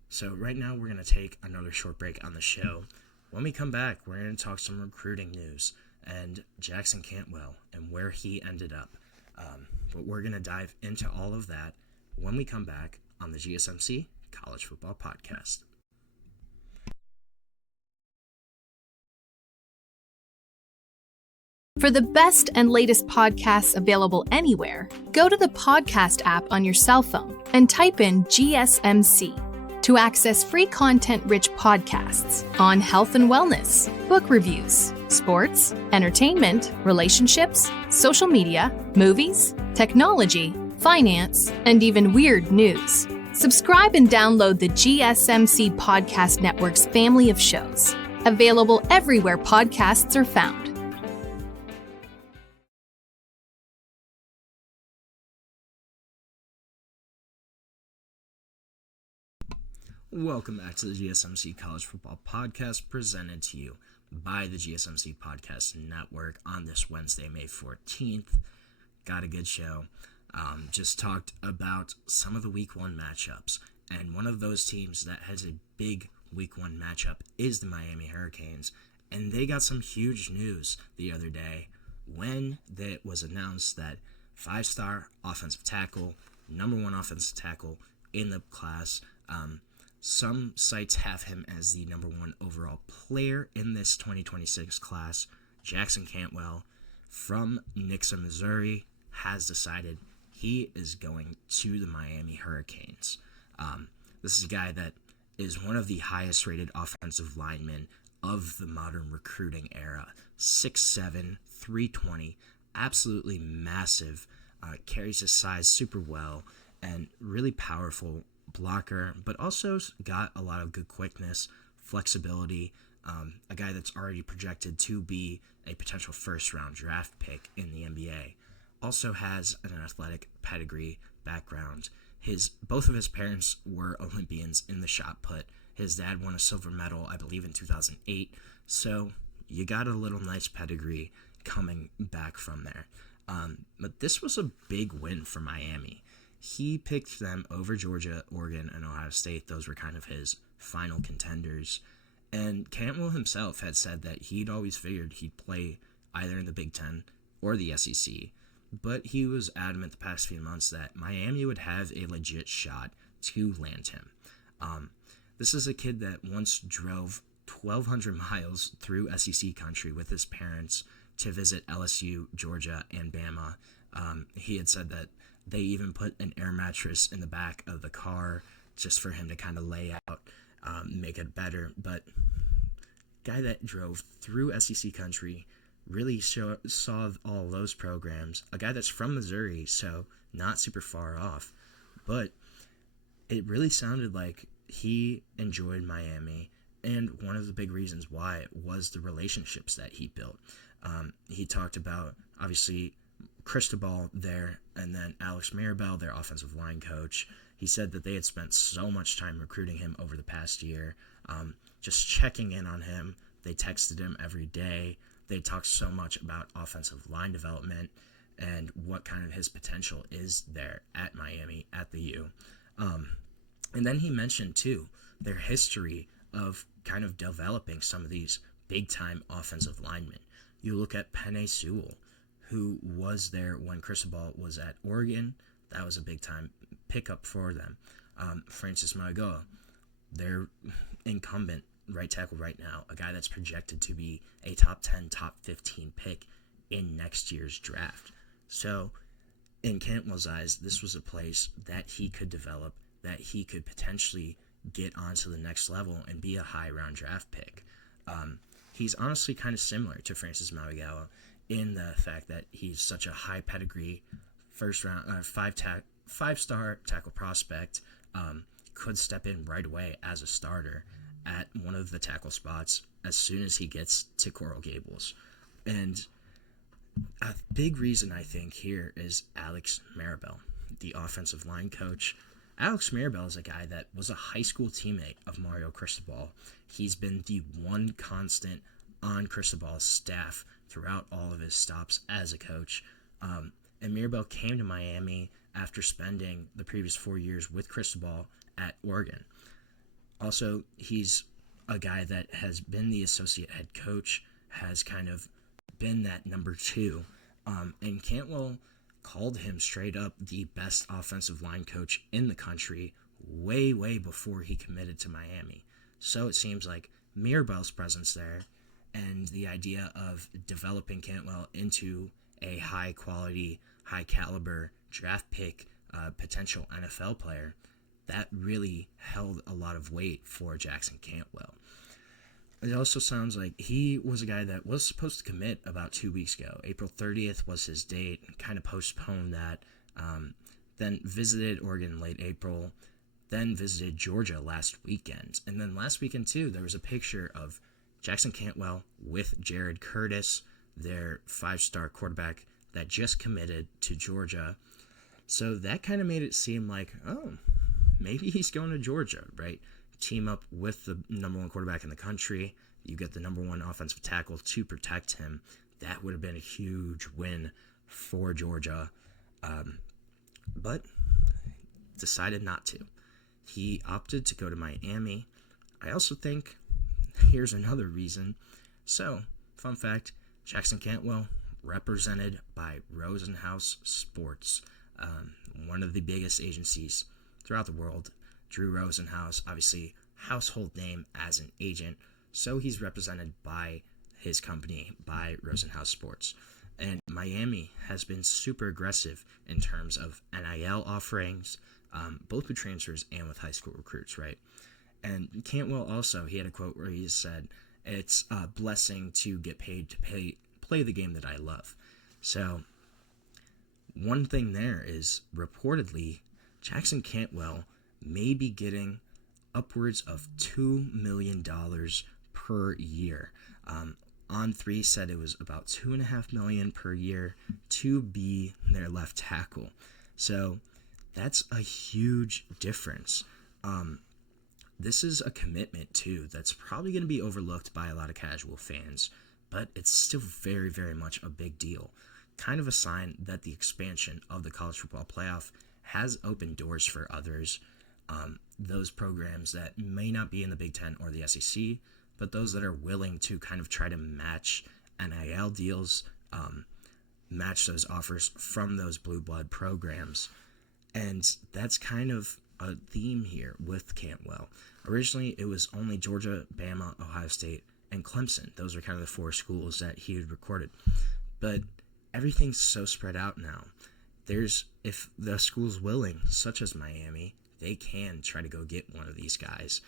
So right now we're going to take another short break on the show. When we come back, we're going to talk some recruiting news and Jackson Cantwell and where he ended up. But we're going to dive into all of that when we come back on the GSMC College Football Podcast. For the best and latest podcasts available anywhere, go to the podcast app on your cell phone and type in GSMC to access free content-rich podcasts on health and wellness, book reviews, sports, entertainment, relationships, social media, movies, technology, finance, and even weird news. Subscribe and download the GSMC Podcast Network's family of shows, available everywhere podcasts are found. Welcome back to the GSMC College Football Podcast, presented to you by the GSMC Podcast Network on this Wednesday, May 14th. Got a good show. Just talked about some of the Week 1 matchups, and one of those teams that has a big Week 1 matchup is the Miami Hurricanes, and they got some huge news the other day when it was announced that 5-star offensive tackle, number 1 offensive tackle in the class, some sites have him as the number 1 overall player in this 2026 class. Jackson Cantwell from Nixa, Missouri, has decided he is going to the Miami Hurricanes. This is a guy that is one of the highest rated offensive linemen of the modern recruiting era. 6'7", 320, absolutely massive, carries his size super well, and really powerful blocker, but also got a lot of good quickness, flexibility, a guy that's already projected to be a potential first-round draft pick in the NBA. Also has an athletic pedigree background. Both of his parents were Olympians in the shot put. His dad won a silver medal, I believe, in 2008. So you got a little nice pedigree coming back from there. But this was a big win for Miami. He picked them over Georgia, Oregon, and Ohio State. Those were kind of his final contenders. And Cantwell himself had said that he'd always figured he'd play either in the Big Ten or the SEC. But he was adamant the past few months that Miami would have a legit shot to land him. This is a kid that once drove 1,200 miles through SEC country with his parents to visit LSU, Georgia, and Bama. He had said that they even put an air mattress in the back of the car just for him to kind of lay out, make it better. But guy that drove through SEC country, really saw all those programs. A guy that's from Missouri, so not super far off. But it really sounded like he enjoyed Miami, and one of the big reasons why was the relationships that he built. He talked about, obviously, Cristobal there, and then Alex Mirabel, their offensive line coach. He said that they had spent so much time recruiting him over the past year, just checking in on him. They texted him every day. They talked so much about offensive line development and what kind of his potential is there at Miami, at the U. And then he mentioned, too, their history of kind of developing some of these big-time offensive linemen. You look at Penei Sewell, who was there when Cristobal was at Oregon. That was a big-time pickup for them. Francis Mauigoa, their incumbent right tackle right now, a guy that's projected to be a top 10, top 15 pick in next year's draft. So, in Cantwell's eyes, this was a place that he could develop, that he could potentially get onto the next level and be a high-round draft pick. he's honestly kind of similar to Francis Mauigoa in the fact that he's such a high pedigree, first round, five-star tackle prospect, could step in right away as a starter at one of the tackle spots as soon as he gets to Coral Gables. And a big reason I think here is Alex Maribel, the offensive line coach. Alex Maribel is a guy that was a high school teammate of Mario Cristobal. He's been the one constant on Cristobal's staff throughout all of his stops as a coach. And Maribel came to Miami after spending the previous 4 years with Cristobal at Oregon. Also, he's a guy that has been the associate head coach, has kind of been that number 2, and Cantwell called him straight up the best offensive line coach in the country way before he committed to Miami. So it seems like Maribel's presence there and the idea of developing Cantwell into a high quality, high caliber draft pick, potential NFL player, that really held a lot of weight for Jackson Cantwell. It also sounds like he was a guy that was supposed to commit about 2 weeks ago. April 30th was his date, kind of postponed that, then visited Oregon late April, then visited Georgia last weekend. And then last weekend, too, there was a picture of Jackson Cantwell with Jared Curtis, their 5-star quarterback that just committed to Georgia. So that kind of made it seem like, oh, maybe he's going to Georgia, right? Team up with the number 1 quarterback in the country. You get the number 1 offensive tackle to protect him. That would have been a huge win for Georgia. But decided not to. He opted to go to Miami. I also think here's another reason. So, fun fact, Jackson Cantwell represented by Rosenhaus Sports, one of the biggest agencies throughout the world. Drew Rosenhaus, obviously household name as an agent, so he's represented by his company, by Rosenhaus Sports. And Miami has been super aggressive in terms of NIL offerings, both with transfers and with high school recruits, right? And Cantwell also, he had a quote where he said, "It's a blessing to get paid to play the game that I love." So one thing there is reportedly Jackson Cantwell may be getting upwards of $2 million per year. On3 said it was about $2.5 million per year to be their left tackle. So that's a huge difference. This is a commitment too that's probably going to be overlooked by a lot of casual fans, but it's still very much a big deal. Kind of a sign that the expansion of the college football playoff has opened doors for others. Those programs that may not be in the Big Ten or the SEC, but those that are willing to kind of try to match NIL deals, match those offers from those blue blood programs. And that's kind of a theme here with Cantwell. Originally, it was only Georgia, Bama, Ohio State, and Clemson. Those are kind of the 4 schools that he had recorded. But everything's so spread out now. If the school's willing, such as Miami, they can try to go get one of these guys.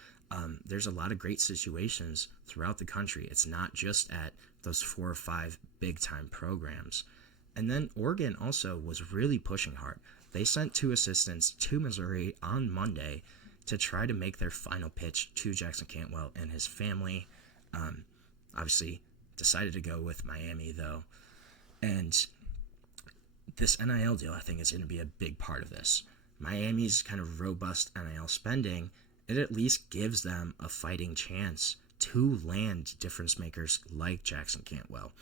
There's a lot of great situations throughout the country. It's not just at those 4 or 5 big-time programs. And then Oregon also was really pushing hard. They sent 2 assistants to Missouri on Monday to try to make their final pitch to Jackson Cantwell and his family. Obviously, decided to go with Miami, though. And this NIL deal, I think, is going to be a big part of this. Miami's kind of robust NIL spending, it at least gives them a fighting chance to land difference makers like Jackson Cantwell.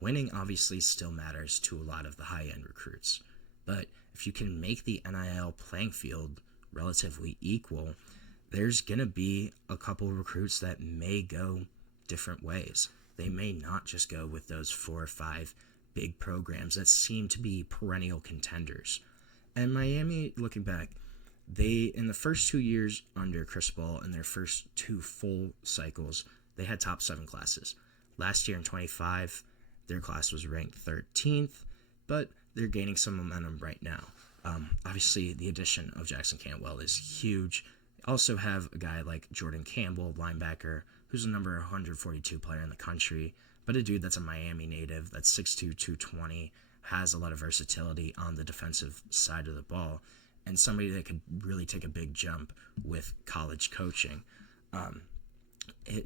Winning obviously still matters to a lot of the high-end recruits, but if you can make the NIL playing field relatively equal, there's going to be a couple recruits that may go different ways. They may not just go with those 4 or 5 big programs that seem to be perennial contenders. And Miami, looking back, they, in the first 2 years under Cristobal, in their first 2 full cycles, they had top 7 classes. Last year in 25, their class was ranked 13th, but they're gaining some momentum right now. Obviously, the addition of Jackson Cantwell is huge. Also have a guy like Jordan Campbell, linebacker, who's a number 142 player in the country, but a dude that's a Miami native, that's 6'2", 220, has a lot of versatility on the defensive side of the ball, and somebody that could really take a big jump with college coaching.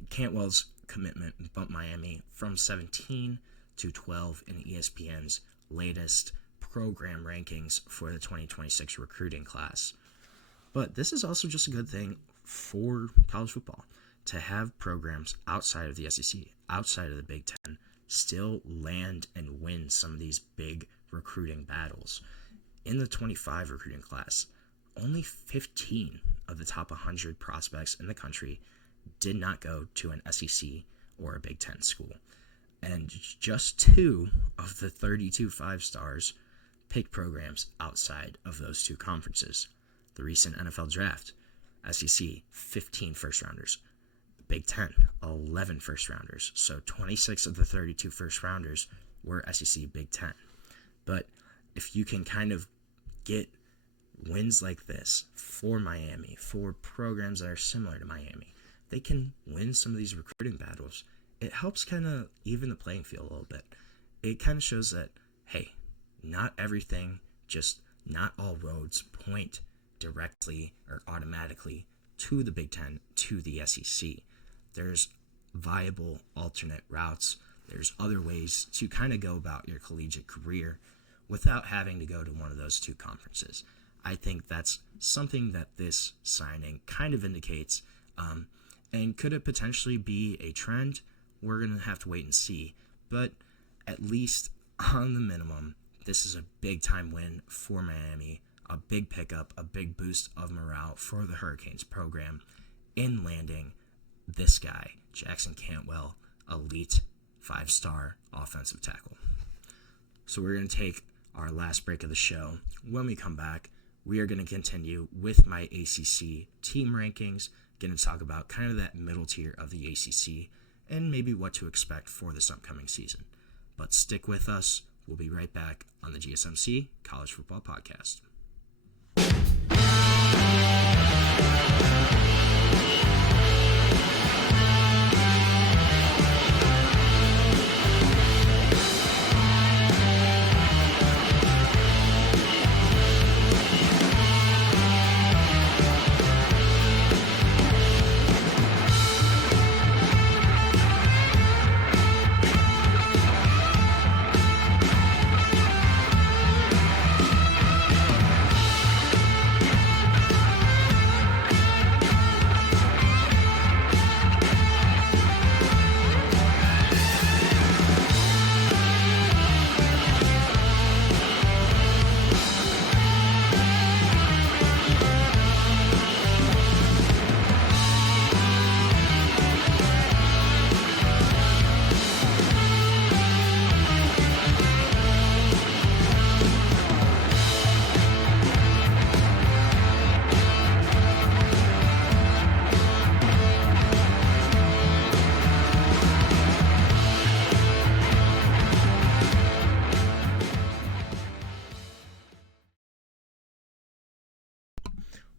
Cantwell's commitment bumped Miami from 17 to 12 in ESPN's latest program rankings for the 2026 recruiting class. But this is also just a good thing for college football, to have programs outside of the SEC, outside of the Big Ten, still land and win some of these big recruiting battles. In the 25 recruiting class, only 15 of the top 100 prospects in the country did not go to an SEC or a Big Ten school. And just 2 of the 32 5-stars picked programs outside of those 2 conferences. The recent NFL draft, SEC, 15 first-rounders. Big Ten, 11 first-rounders. So 26 of the 32 first-rounders were SEC Big Ten. But if you can kind of get wins like this for Miami, for programs that are similar to Miami, they can win some of these recruiting battles. It helps kind of even the playing field a little bit. It kind of shows that, hey, not everything, just not all roads point directly or automatically to the Big Ten, to the SEC. There's viable alternate routes. There's other ways to kind of go about your collegiate career without having to go to one of those 2 conferences. I think that's something that this signing kind of indicates. And could it potentially be a trend? We're going to have to wait and see. But at least on the minimum, this is a big-time win for Miami, a big pickup, a big boost of morale for the Hurricanes program in landing this guy, Jackson Cantwell, elite 5-star offensive tackle. So we're going to take our last break of the show. When we come back, we are going to continue with my ACC team rankings, going to talk about kind of that middle tier of the ACC and maybe what to expect for this upcoming season. But stick with us. We'll be right back on the GSMC College Football Podcast.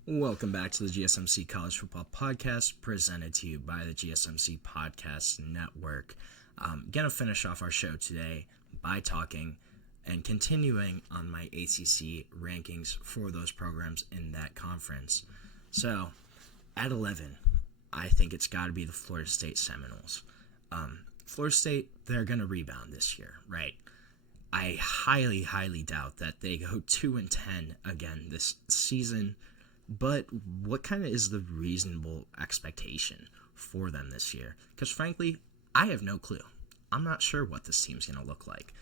Welcome back to the GSMC College Football Podcast, presented to you by the GSMC Podcast Network. Going to finish off our show today by talking and continuing on my ACC rankings for those programs in that conference. So, at 11, I think it's got to be the Florida State Seminoles. Florida State, they're going to rebound this year, right? I highly, highly doubt that they go 2-10 again this season. But what kind of is the reasonable expectation for them this year? Because frankly, I have no clue. I'm not sure what this team's going to look like.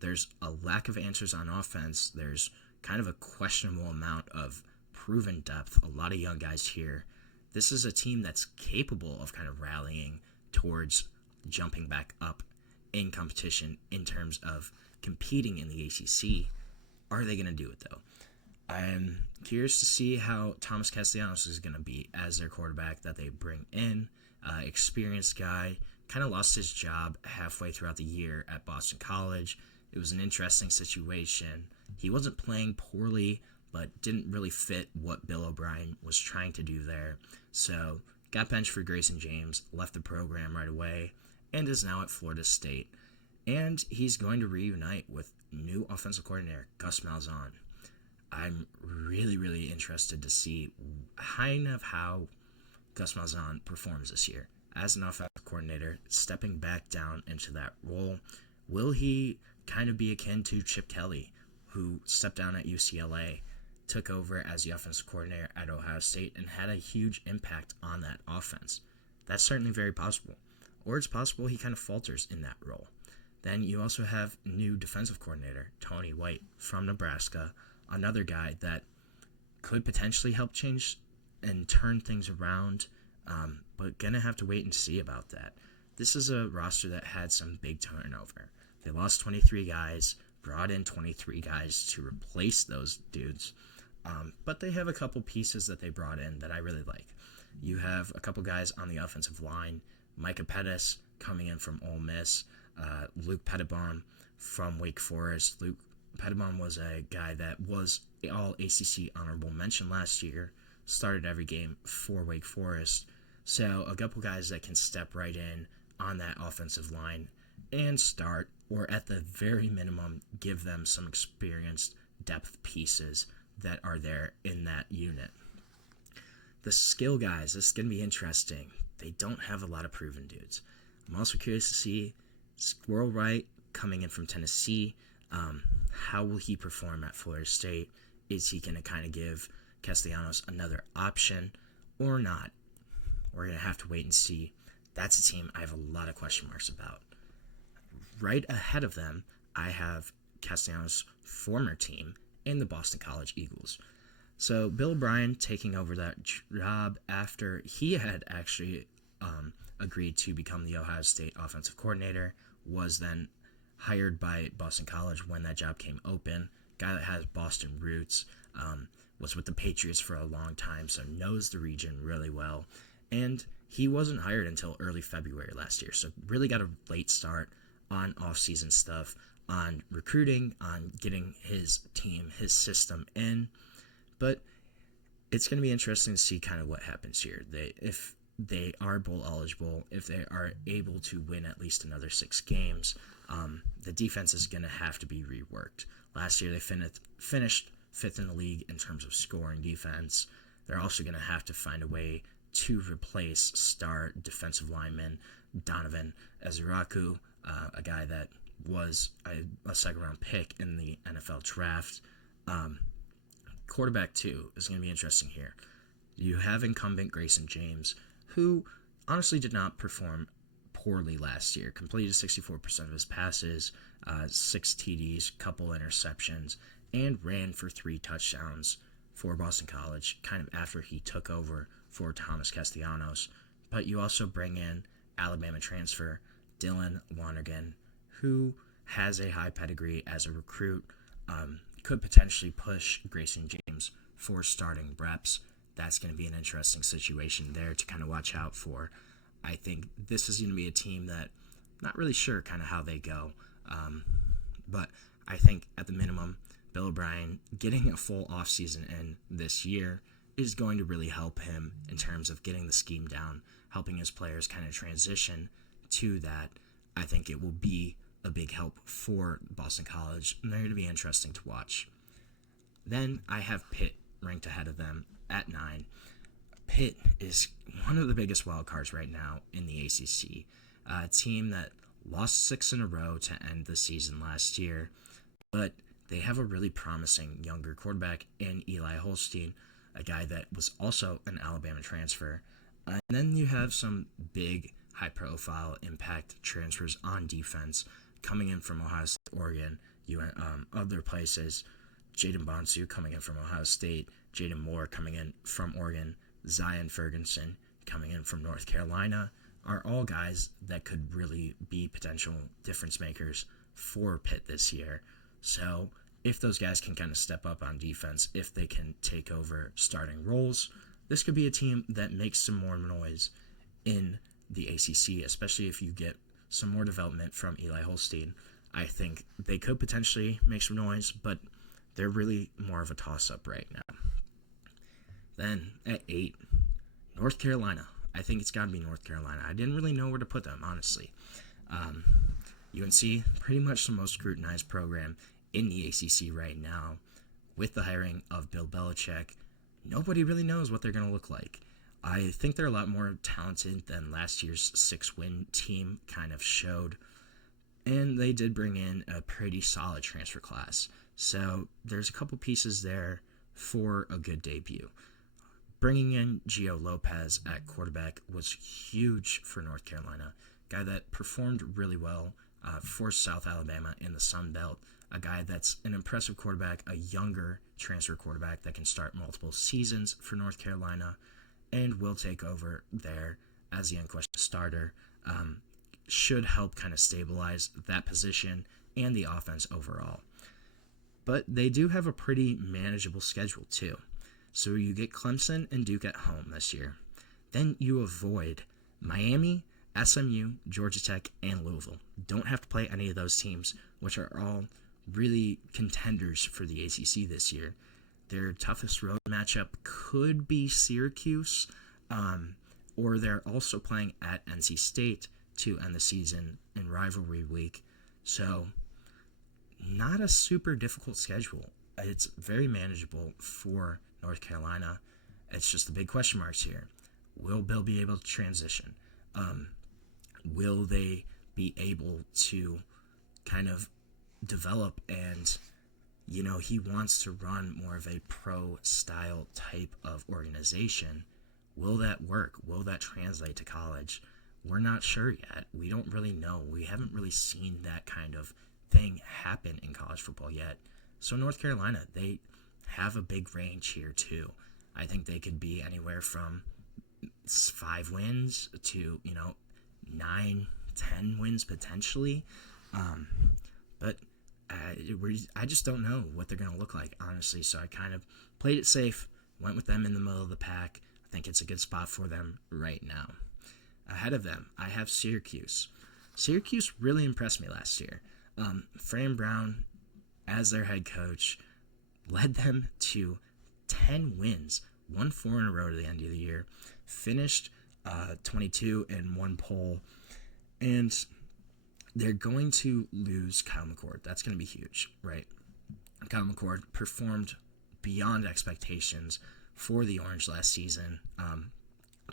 There's a lack of answers on offense. There's kind of a questionable amount of proven depth. A lot of young guys here. This is a team that's capable of kind of rallying towards jumping back up in competition in terms of competing in the ACC. Are they going to do it, though? I'm curious to see how Thomas Castellanos is going to be as their quarterback that they bring in. Experienced guy, kind of lost his job halfway throughout the year at Boston College. It was an interesting situation. He wasn't playing poorly, but didn't really fit what Bill O'Brien was trying to do there. So got benched for Grayson James, left the program right away, and is now at Florida State. And he's going to reunite with new offensive coordinator Gus Malzahn. I'm really interested to see kind of how Gus Malzahn performs this year as an offensive coordinator, stepping back down into that role. Will he kind of be akin to Chip Kelly, who stepped down at UCLA, took over as the offensive coordinator at Ohio State, and had a huge impact on that offense? That's certainly very possible. Or it's possible he kind of falters in that role. Then you also have new defensive coordinator, Tony White from Nebraska, another guy that could potentially help change and turn things around, but gonna have to wait and see about that. This is a roster that had some big turnover. They lost 23 guys, brought in 23 guys to replace those dudes, but they have a couple pieces that they brought in that I really like. You have a couple guys on the offensive line, Micah Pettis coming in from Ole Miss, Luke Pettibon from Wake Forest. Luke Pettibon was a guy that was all ACC honorable mention last year, started every game for Wake Forest. So a couple guys that can step right in on that offensive line and start, or at the very minimum, give them some experienced depth pieces that are there in that unit. The skill guys, this is going to be interesting. They don't have a lot of proven dudes. I'm also curious to see Squirrel Wright coming in from Tennessee. How will he perform at Florida State? Is he going to kind of give Castellanos another option or not? We're going to have to wait and see. That's a team I have a lot of question marks about. Right ahead of them, I have Castellanos' former team in the Boston College Eagles. So Bill O'Brien taking over that job after he had actually agreed to become the Ohio State offensive coordinator, was then hired by Boston College when that job came open. Guy that has Boston roots, was with the Patriots for a long time, so knows the region really well. And he wasn't hired until early February last year, so really got a late start on off-season stuff, on recruiting, on getting his team, his system in. But it's going to be interesting to see kind of what happens here. If they are bowl eligible, if they are able to win at least another 6 games, the defense is going to have to be reworked. Last year they finished 5th in the league in terms of scoring defense. They're also going to have to find a way to replace star defensive lineman Donovan Eziraku, a guy that was a second-round pick in the NFL draft. Quarterback, too, is going to be interesting here. You have incumbent Grayson James, who honestly did not perform poorly last year. Completed 64% of his passes, 6 TDs, couple interceptions, and ran for 3 touchdowns for Boston College, kind of after he took over for Thomas Castellanos. But you also bring in Alabama transfer Dylan Lonergan, who has a high pedigree as a recruit, could potentially push Grayson James for starting reps. That's going to be an interesting situation there to kind of watch out for. I think this is going to be a team that not really sure kind of how they go, but I think at the minimum, Bill O'Brien getting a full offseason in this year is going to really help him in terms of getting the scheme down, helping his players kind of transition to that. I think it will be a big help for Boston College, and they're going to be interesting to watch. Then I have Pitt ranked ahead of them at 9. Pitt is one of the biggest wild cards right now in the ACC. A team that lost 6 in a row to end the season last year, but they have a really promising younger quarterback in Eli Holstein, a guy that was also an Alabama transfer. And then you have some big, high-profile impact transfers on defense coming in from Ohio State, Oregon, other places. Jaden Bonsu coming in from Ohio State, Jaden Moore coming in from Oregon, Zion Ferguson coming in from North Carolina, are all guys that could really be potential difference makers for Pitt this year. So if those guys can kind of step up on defense, if they can take over starting roles, this could be a team that makes some more noise in the ACC, especially if you get some more development from Eli Holstein. I think they could potentially make some noise, but they're really more of a toss-up right now. Then at 8, North Carolina, I think it's got to be North Carolina. I didn't really know where to put them, honestly. UNC, pretty much the most scrutinized program in the ACC right now. With the hiring of Bill Belichick, nobody really knows what they're going to look like. I think they're a lot more talented than last year's 6-win team kind of showed. And they did bring in a pretty solid transfer class. So there's a couple pieces there for a good debut. Bringing in Gio Lopez at quarterback was huge for North Carolina. Guy that performed really well for South Alabama in the Sun Belt. A guy that's an impressive quarterback, a younger transfer quarterback that can start multiple seasons for North Carolina and will take over there as the unquestioned starter. Should help kind of stabilize that position and the offense overall. But they do have a pretty manageable schedule too. So you get Clemson and Duke at home this year. Then you avoid Miami, SMU, Georgia Tech, and Louisville. Don't have to play any of those teams, which are all really contenders for the ACC this year. Their toughest road matchup could be Syracuse, or they're also playing at NC State to end the season in rivalry week. So not a super difficult schedule. It's very manageable for North Carolina. It's just the big question marks here. Will Bill be able to transition? Will they be able to kind of develop and, he wants to run more of a pro-style type of organization. Will that work? Will that translate to college? We're not sure yet. We don't really know. We haven't really seen that kind of thing happen in college football yet. So North Carolina, they have a big range here too. I think they could be anywhere from 5 wins to, 9, 10 wins potentially. But I just don't know what they're going to look like, honestly. So I kind of played it safe, went with them in the middle of the pack. I think it's a good spot for them right now. Ahead of them, I have Syracuse. Syracuse really impressed me last year. Fran Brown, as their head coach, led them to 10 wins, won 4 in a row to the end of the year, finished 22 in one poll, and they're going to lose Kyle McCord. That's going to be huge, right? Kyle McCord performed beyond expectations for the Orange last season,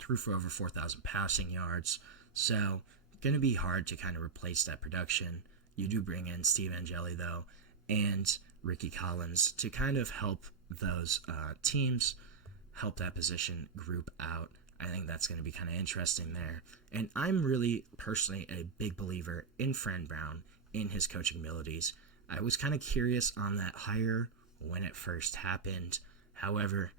threw for over 4,000 passing yards, so going to be hard to kind of replace that production. You do bring in Steve Angeli, though, and Ricky Collins to kind of help those teams, help that position group out. I think that's going to be kind of interesting there. And I'm really, personally, a big believer in Fran Brown, in his coaching abilities. I was kind of curious on that hire when it first happened. However,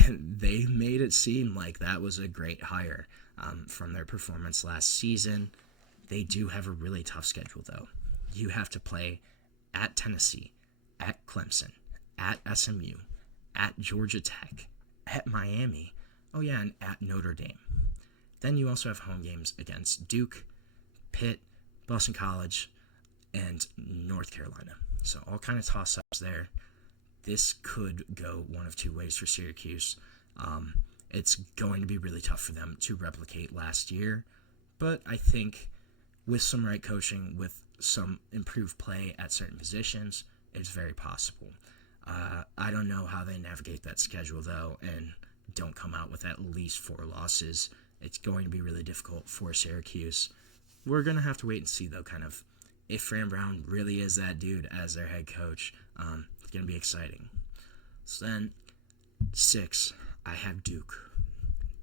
they made it seem like that was a great hire from their performance last season. They do have a really tough schedule, though. You have to play at Tennessee, at Clemson, at SMU, at Georgia Tech, at Miami, and at Notre Dame. Then you also have home games against Duke, Pitt, Boston College, and North Carolina. So all kind of toss-ups there. This could go one of two ways for Syracuse. It's going to be really tough for them to replicate last year, but I think with some right coaching, with some improved play at certain positions, it's very possible. I don't know how they navigate that schedule, though, and don't come out with at least 4 losses. It's going to be really difficult for Syracuse. We're going to have to wait and see, though, kind of if Fran Brown really is that dude as their head coach. It's going to be exciting. So then, 6, I have Duke.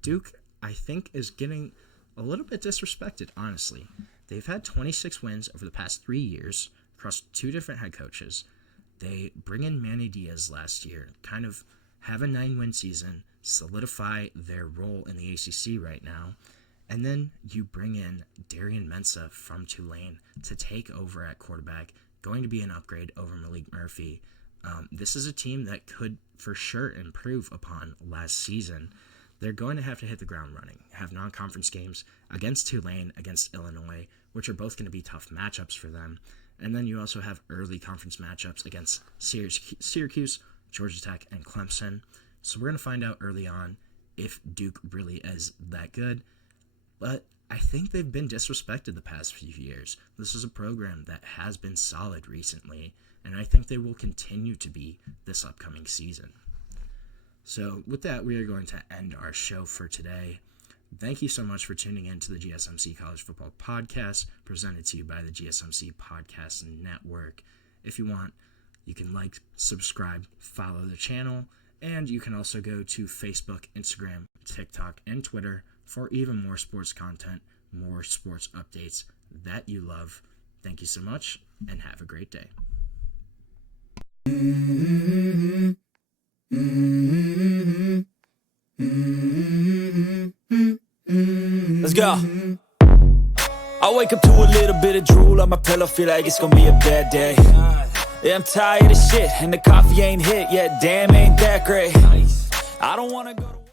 Duke, I think, is getting a little bit disrespected, honestly. They've had 26 wins over the past 3 years across 2 different head coaches. They bring in Manny Diaz last year, kind of have a 9-win season, solidify their role in the ACC right now, and then you bring in Darian Mensah from Tulane to take over at quarterback, going to be an upgrade over Malik Murphy. This is a team that could for sure improve upon last season. They're going to have to hit the ground running, have non-conference games against Tulane, against Illinois, which are both going to be tough matchups for them. And then you also have early conference matchups against Syracuse, Georgia Tech, and Clemson. So we're going to find out early on if Duke really is that good. But I think they've been disrespected the past few years. This is a program that has been solid recently, and I think they will continue to be this upcoming season. So with that, we are going to end our show for today. Thank you so much for tuning in to the GSMC College Football Podcast, presented to you by the GSMC Podcast Network. If you want, you can like, subscribe, follow the channel, and you can also go to Facebook, Instagram, TikTok, and Twitter for even more sports content, more sports updates that you love. Thank you so much, and have a great day. Let's go. I wake up to a little bit of drool on my pillow, feel like it's gonna be a bad day. Yeah, I'm tired of shit, and the coffee ain't hit yet, damn, ain't that great. I don't wanna go to